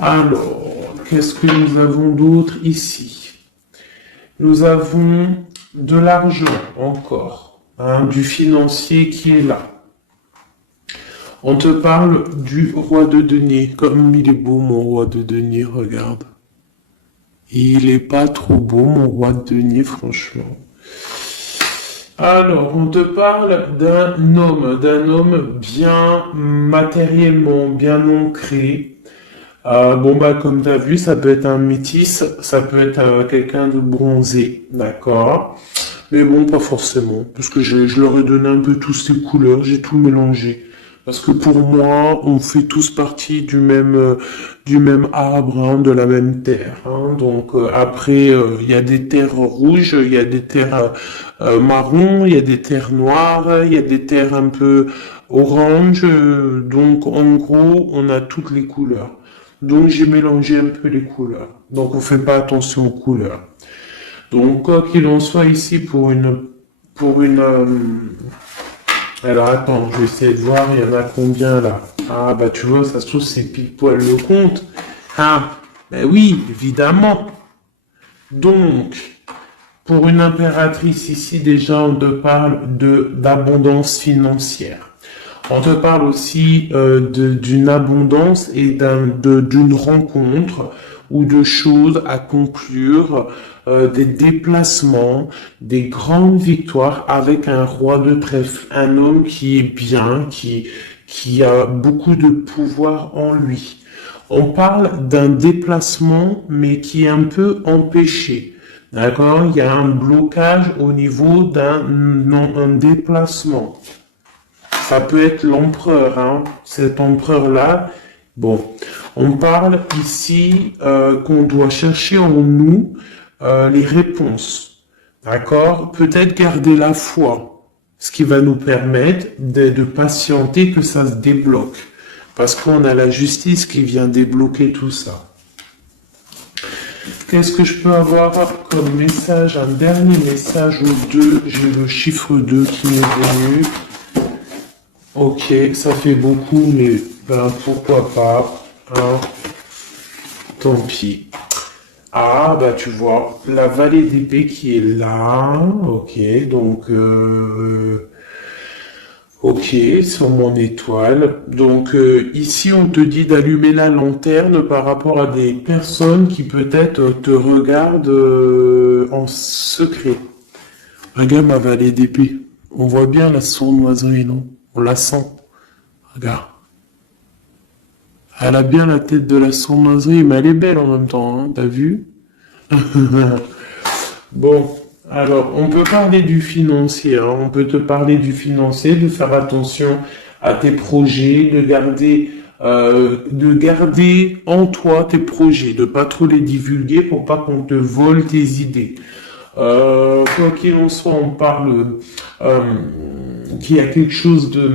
Alors, qu'est-ce que nous avons d'autre ici? Nous avons de l'argent encore, hein, du financier qui est là. On te parle du roi de denier. Comme il est beau mon roi de denier, regarde. Il est pas trop beau mon roi de denier, franchement. Alors, on te parle d'un homme bien matériellement, bien ancré. Bon bah comme tu as vu, ça peut être un métis, ça peut être quelqu'un de bronzé, d'accord? Mais bon, pas forcément, parce que je leur ai donné un peu tous ces couleurs, j'ai tout mélangé. Parce que pour moi, on fait tous partie du même arbre, hein, de la même terre. Hein. Donc après, il y a des terres rouges, il y a des terres marron, il y a des terres noires, il y a des terres un peu orange. Donc en gros, on a toutes les couleurs. Donc j'ai mélangé un peu les couleurs. Donc on fait pas attention aux couleurs. Donc quoi qu'il en soit ici pour une alors attends, je vais essayer de voir, il y en a combien là? Ah bah tu vois, ça se trouve c'est pile poil le compte. Ah, ben oui, évidemment. Donc, pour une impératrice ici, déjà, on te parle d'abondance financière. On te parle aussi d'une abondance et d'une rencontre ou de choses à conclure, des déplacements, des grandes victoires avec un roi de trèfle, un homme qui est bien, qui a beaucoup de pouvoir en lui. On parle d'un déplacement, mais qui est un peu empêché. D'accord? Il y a un blocage au niveau un déplacement. Ça peut être l'empereur, hein. Cet empereur-là. Bon, on parle ici qu'on doit chercher en nous les réponses. D'accord? Peut-être garder la foi, ce qui va nous permettre de patienter que ça se débloque. Parce qu'on a la justice qui vient débloquer tout ça. Qu'est-ce que je peux avoir comme message? Un dernier message au 2. J'ai le chiffre 2 qui est venu. Ok, ça fait beaucoup, mais ben, pourquoi pas. Hein. Tant pis. Ah, bah tu vois, la vallée d'épée qui est là. Ok, donc... Ok, sur mon étoile. Donc ici, on te dit d'allumer la lanterne par rapport à des personnes qui peut-être te regardent en secret. Regarde ma vallée d'épée. On voit bien la sournoiserie, non? On la sent. Regarde. Elle a bien la tête de la sournoiserie, mais elle est belle en même temps, hein, t'as vu? Bon, alors, on peut parler du financier, hein, on peut te parler du financier, de faire attention à tes projets, de garder en toi tes projets, de pas trop les divulguer pour pas qu'on te vole tes idées. Quoi qu'il en soit, on parle qu'il y a quelque chose de...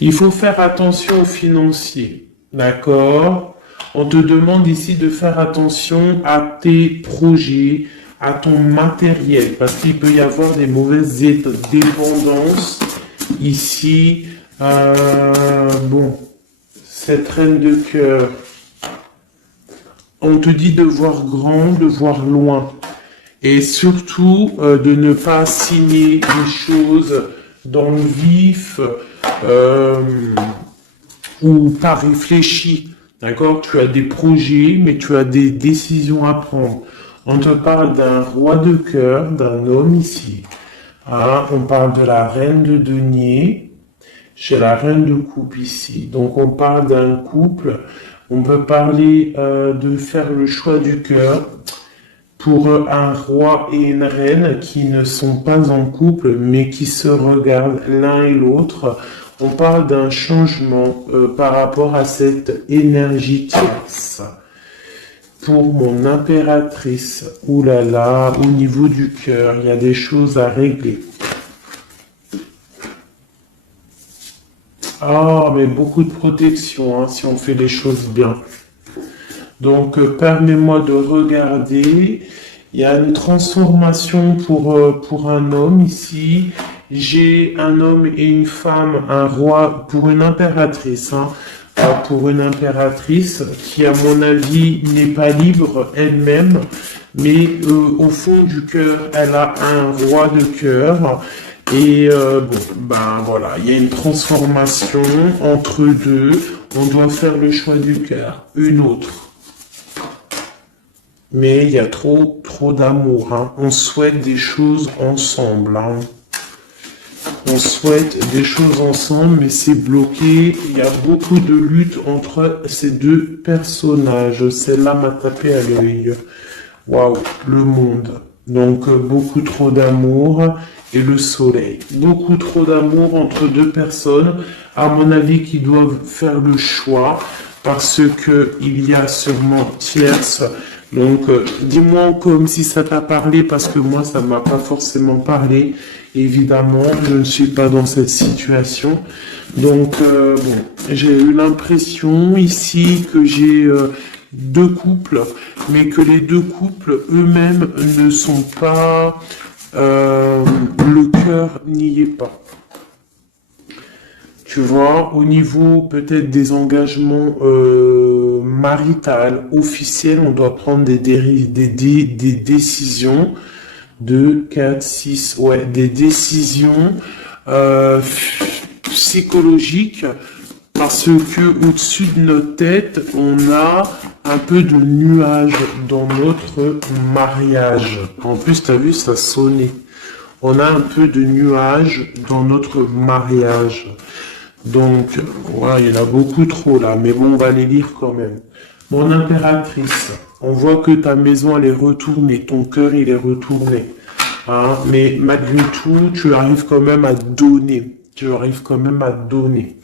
Il faut faire attention aux financiers, d'accord? On te demande ici de faire attention à tes projets, à ton matériel, parce qu'il peut y avoir des mauvaises dépendances ici. Bon, cette reine de cœur, on te dit de voir grand, de voir loin, et surtout de ne pas signer des choses dans le vif ou pas réfléchi. D'accord? Tu as des projets, mais tu as des décisions à prendre. On te parle d'un roi de cœur, d'un homme ici. Ah, on parle de la reine de denier. Chez la reine de coupe ici. Donc on parle d'un couple On peut parler de faire le choix du cœur pour un roi et une reine qui ne sont pas en couple, mais qui se regardent l'un et l'autre. On parle d'un changement par rapport à cette énergie tierce. Pour mon impératrice, oulala, au niveau du cœur, il y a des choses à régler. Ah, mais beaucoup de protection, hein, si on fait les choses bien. Donc, permets-moi de regarder. Il y a une transformation pour un homme ici. J'ai un homme et une femme, un roi pour une impératrice, hein, pour une impératrice qui, à mon avis, n'est pas libre elle-même, mais au fond du cœur, elle a un roi de cœur. Et bon, ben voilà, il y a une transformation entre deux. On doit faire le choix du cœur, une autre. Mais il y a trop d'amour, hein. On souhaite des choses ensemble, hein. On souhaite des choses ensemble, mais c'est bloqué. Il y a beaucoup de lutte entre ces deux personnages. Celle-là m'a tapé à l'œil. Waouh, le monde. Donc, beaucoup trop d'amour et le soleil. Beaucoup trop d'amour entre deux personnes, à mon avis, qui doivent faire le choix parce que il y a sûrement tierce. Donc, dis-moi comme si ça t'a parlé parce que moi, ça m'a pas forcément parlé. Évidemment, je ne suis pas dans cette situation. Donc, bon, j'ai eu l'impression ici que j'ai deux couples, mais que les deux couples eux-mêmes ne sont pas, le cœur n'y est pas. Tu vois, au niveau peut-être des engagements maritales, officiels, on doit prendre des décisions. 2, 4, 6, ouais, des décisions psychologiques parce que au-dessus de notre tête, on a un peu de nuages dans notre mariage. En plus, tu as vu, ça sonnait. On a un peu de nuages dans notre mariage. Donc, ouais, il y en a beaucoup trop là, mais bon, on va les lire quand même. Mon impératrice, on voit que ta maison, elle est retournée, ton cœur, il est retourné. Hein, mais malgré tout, tu arrives quand même à donner. Tu arrives quand même à donner.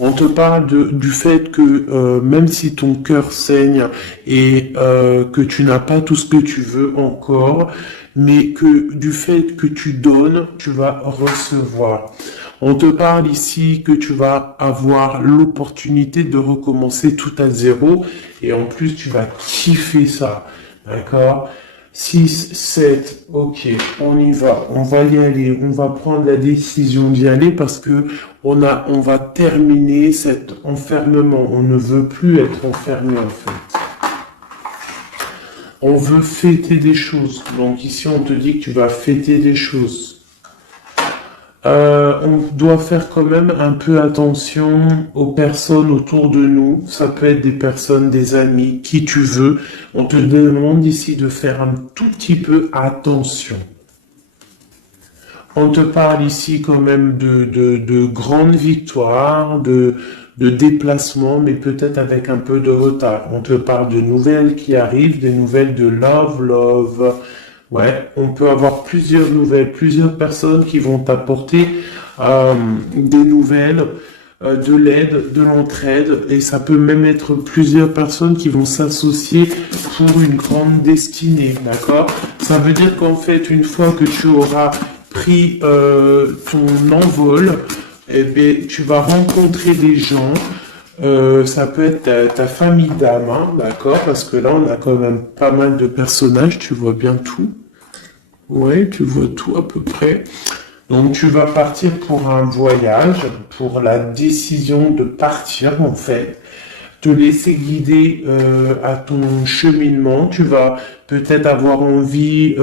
On te parle du fait que même si ton cœur saigne et que tu n'as pas tout ce que tu veux encore, mais que du fait que tu donnes, tu vas recevoir. On te parle ici que tu vas avoir l'opportunité de recommencer tout à zéro et en plus tu vas kiffer ça. D'accord? 6, 7, ok, on y va y aller, on va prendre la décision d'y aller parce que on va terminer cet enfermement. On ne veut plus être enfermé en fait. On veut fêter des choses. Donc ici on te dit que tu vas fêter des choses. On doit faire quand même un peu attention aux personnes autour de nous. Ça peut être des personnes, des amis, qui tu veux. On te demande ici de faire un tout petit peu attention. On te parle ici quand même de grandes victoires, de déplacements, mais peut-être avec un peu de retard. On te parle de nouvelles qui arrivent, des nouvelles de love. Ouais, on peut avoir plusieurs nouvelles, plusieurs personnes qui vont t'apporter des nouvelles, de l'aide, de l'entraide, et ça peut même être plusieurs personnes qui vont s'associer pour une grande destinée, d'accord? Ça veut dire qu'en fait, une fois que tu auras pris ton envol, eh bien, tu vas rencontrer des gens. Ça peut être ta famille d'âme, hein, d'accord? Parce que là, on a quand même pas mal de personnages, tu vois bien tout. Ouais, tu vois tout à peu près. Donc, tu vas partir pour un voyage, pour la décision de partir, en fait. Te laisser guider à ton cheminement. Tu vas peut-être avoir envie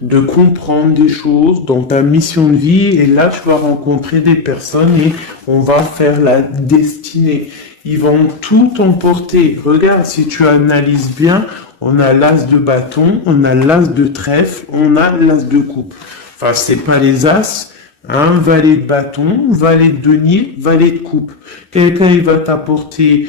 de comprendre des choses dans ta mission de vie et là tu vas rencontrer des personnes et on va faire la destinée. Ils vont tout emporter. Regarde, si tu analyses bien, on a l'as de bâton, on a l'as de trèfle, on a l'as de coupe. Enfin, c'est pas les as, Hein, valet de bâton, valet de denier, valet de coupe. Quelqu'un il va t'apporter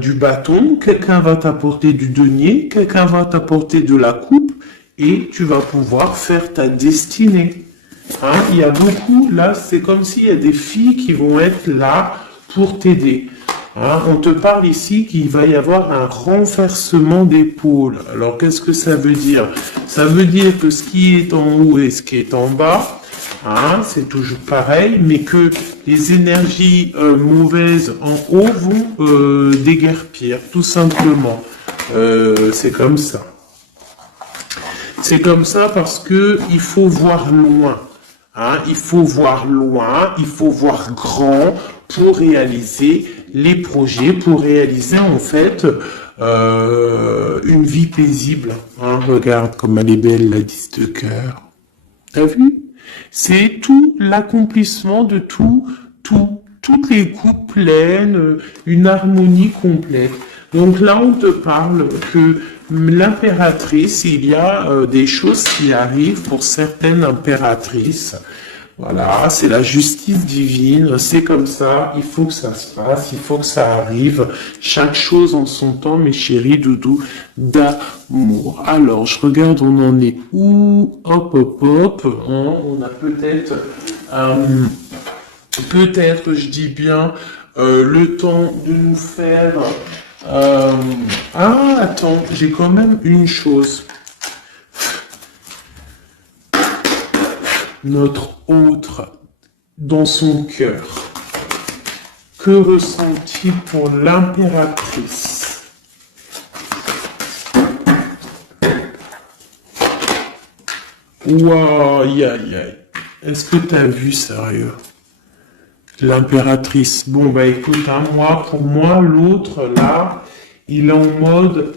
du bâton, quelqu'un va t'apporter du denier, quelqu'un va t'apporter de la coupe et tu vas pouvoir faire ta destinée. Hein, il y a beaucoup, là, c'est comme s'il y a des filles qui vont être là pour t'aider. Hein, on te parle ici qu'il va y avoir un renversement d'épaule. Alors, qu'est-ce que ça veut dire? Ça veut dire que ce qui est en haut et ce qui est en bas, hein, c'est toujours pareil, mais que les énergies mauvaises en haut vont déguerpir, tout simplement. C'est comme ça. C'est comme ça parce que il faut voir loin. Hein, il faut voir loin, il faut voir grand pour réaliser les projets, pour réaliser en fait une vie paisible. Hein, regarde comme elle est belle la 10 de cœur. T'as vu? C'est tout l'accomplissement de toutes les coupes pleines, une harmonie complète. Donc là, on te parle que l'impératrice, il y a des choses qui arrivent pour certaines impératrices. Voilà, c'est la justice divine, c'est comme ça, il faut que ça se passe, il faut que ça arrive. Chaque chose en son temps, mes chéris doudous, d'amour. Alors, je regarde, on en est où? Hop, hop, hop. On a peut-être, je dis bien, le temps de nous faire... Ah, attends, j'ai quand même une chose. Notre autre, dans son cœur, que ressent-il pour l'impératrice? Waouh, aïe, aïe, aïe. Est-ce que t'as vu, sérieux? L'impératrice. Bon, bah écoute, hein, pour moi, l'autre, là, il est en mode...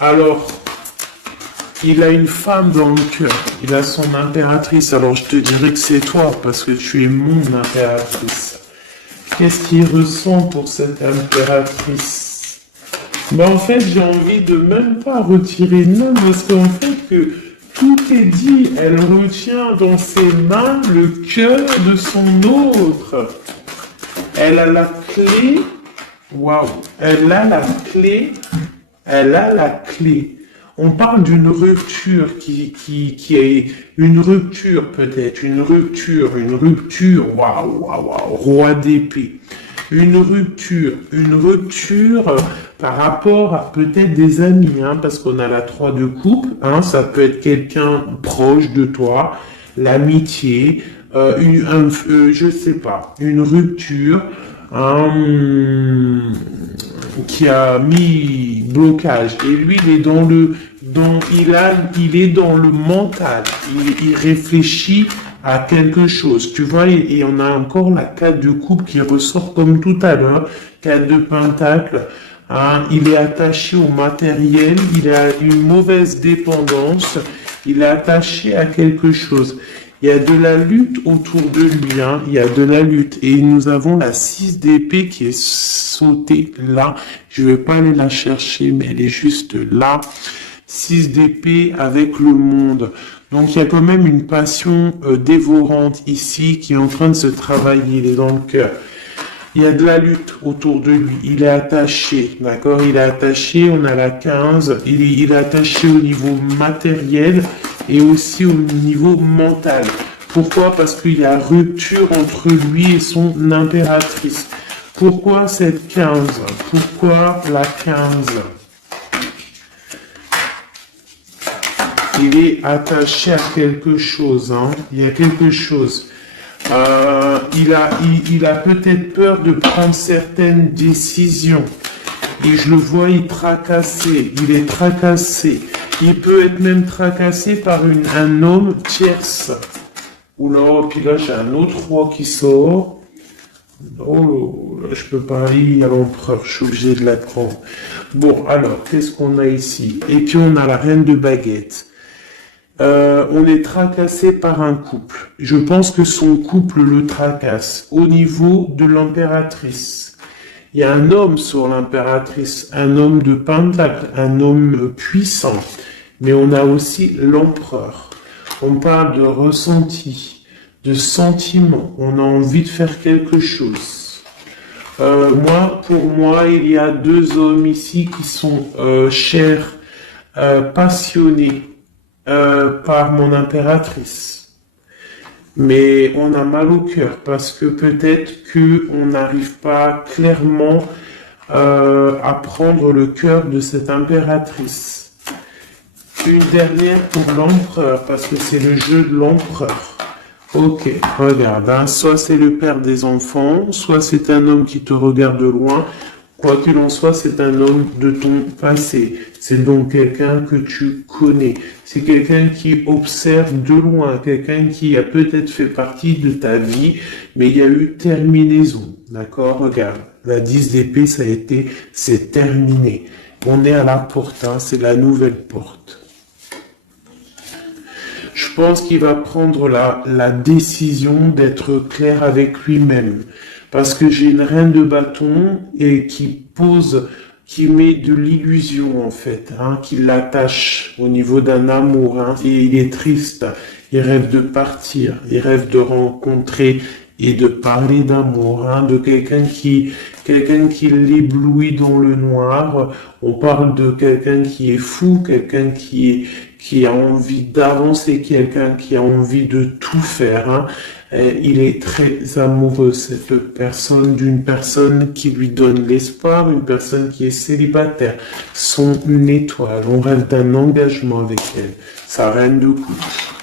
alors, il a une femme dans le cœur. Il a son impératrice. Alors, je te dirais que c'est toi, parce que tu es mon impératrice. Qu'est-ce qu'il ressent pour cette impératrice? Bah, en fait, j'ai envie de même pas retirer non, parce qu'en fait, que tout est dit. Elle retient dans ses mains le cœur de son autre. Elle a la clé. Waouh. Elle a la clé. Elle a la clé. On parle d'une rupture qui est une rupture peut-être, une rupture, waouh, waouh, waouh, roi d'épée. Une rupture par rapport à peut-être des amis, hein, parce qu'on a la 3 de coupe, hein, ça peut être quelqu'un proche de toi, l'amitié, je sais pas, une rupture, qui a mis blocage. Et lui, il est il est dans le mental. Il réfléchit à quelque chose. Tu vois, et on a encore la 4 de coupe qui ressort comme tout à l'heure. 4 de pentacle. Hein, il est attaché au matériel. Il a une mauvaise dépendance. Il est attaché à quelque chose. Il y a de la lutte autour de lui, hein. Il y a de la lutte. Et nous avons la 6 d'épée qui est sautée là. Je vais pas aller la chercher, mais elle est juste là. 6 d'épée avec le monde. Donc il y a quand même une passion dévorante ici qui est en train de se travailler. Il est dans le cœur. Il y a de la lutte autour de lui. Il est attaché, d'accord? Il est attaché, on a la 15. Il est attaché au niveau matériel et aussi au niveau mental. Pourquoi? Parce qu'il y a rupture entre lui et son impératrice. Pourquoi cette 15? Pourquoi la 15? Il est attaché à quelque chose, hein? Il y a quelque chose. Il a peut-être peur de prendre certaines décisions. Et je le vois, il est tracassé. Il peut être même tracassé par un homme tierce. Oula, puis là, j'ai un autre roi qui sort. Oh, là, je peux pas aller à l'empereur, je suis obligé de la prendre. Bon, alors, qu'est-ce qu'on a ici? Et puis, on a la reine de baguette. On est tracassé par un couple. Je pense que son couple le tracasse. Au niveau de l'impératrice, il y a un homme sur l'impératrice, un homme de pentacle, un homme puissant. Mais on a aussi l'empereur. On parle de ressenti, de sentiment. On a envie de faire quelque chose. Pour moi, il y a deux hommes ici qui sont chers, passionnés par mon impératrice. Mais on a mal au cœur parce que peut-être qu'on n'arrive pas clairement à prendre le cœur de cette impératrice. Une dernière pour l'empereur, parce que c'est le jeu de l'empereur. Ok, regarde, hein, soit c'est le père des enfants, soit c'est un homme qui te regarde de loin. Quoi qu'il en soit, c'est un homme de ton passé. C'est donc quelqu'un que tu connais. C'est quelqu'un qui observe de loin, quelqu'un qui a peut-être fait partie de ta vie, mais il y a eu terminaison. D'accord? Regarde, la 10 d'épée, c'est terminé. On est à la porte, hein, c'est la nouvelle porte. Je pense qu'il va prendre la décision d'être clair avec lui-même. Parce que j'ai une reine de bâton et qui met de l'illusion en fait, hein, qui l'attache au niveau d'un amour, hein, et il est triste. Il rêve de partir, il rêve de rencontrer et de parler d'amour, hein, de quelqu'un qui l'éblouit dans le noir. On parle de quelqu'un qui est fou, quelqu'un qui a envie d'avancer, quelqu'un qui a envie de tout faire, hein. Il est très amoureux, cette personne, d'une personne qui lui donne l'espoir, une personne qui est célibataire, son étoile. On rêve d'un engagement avec elle, sa reine de coupe.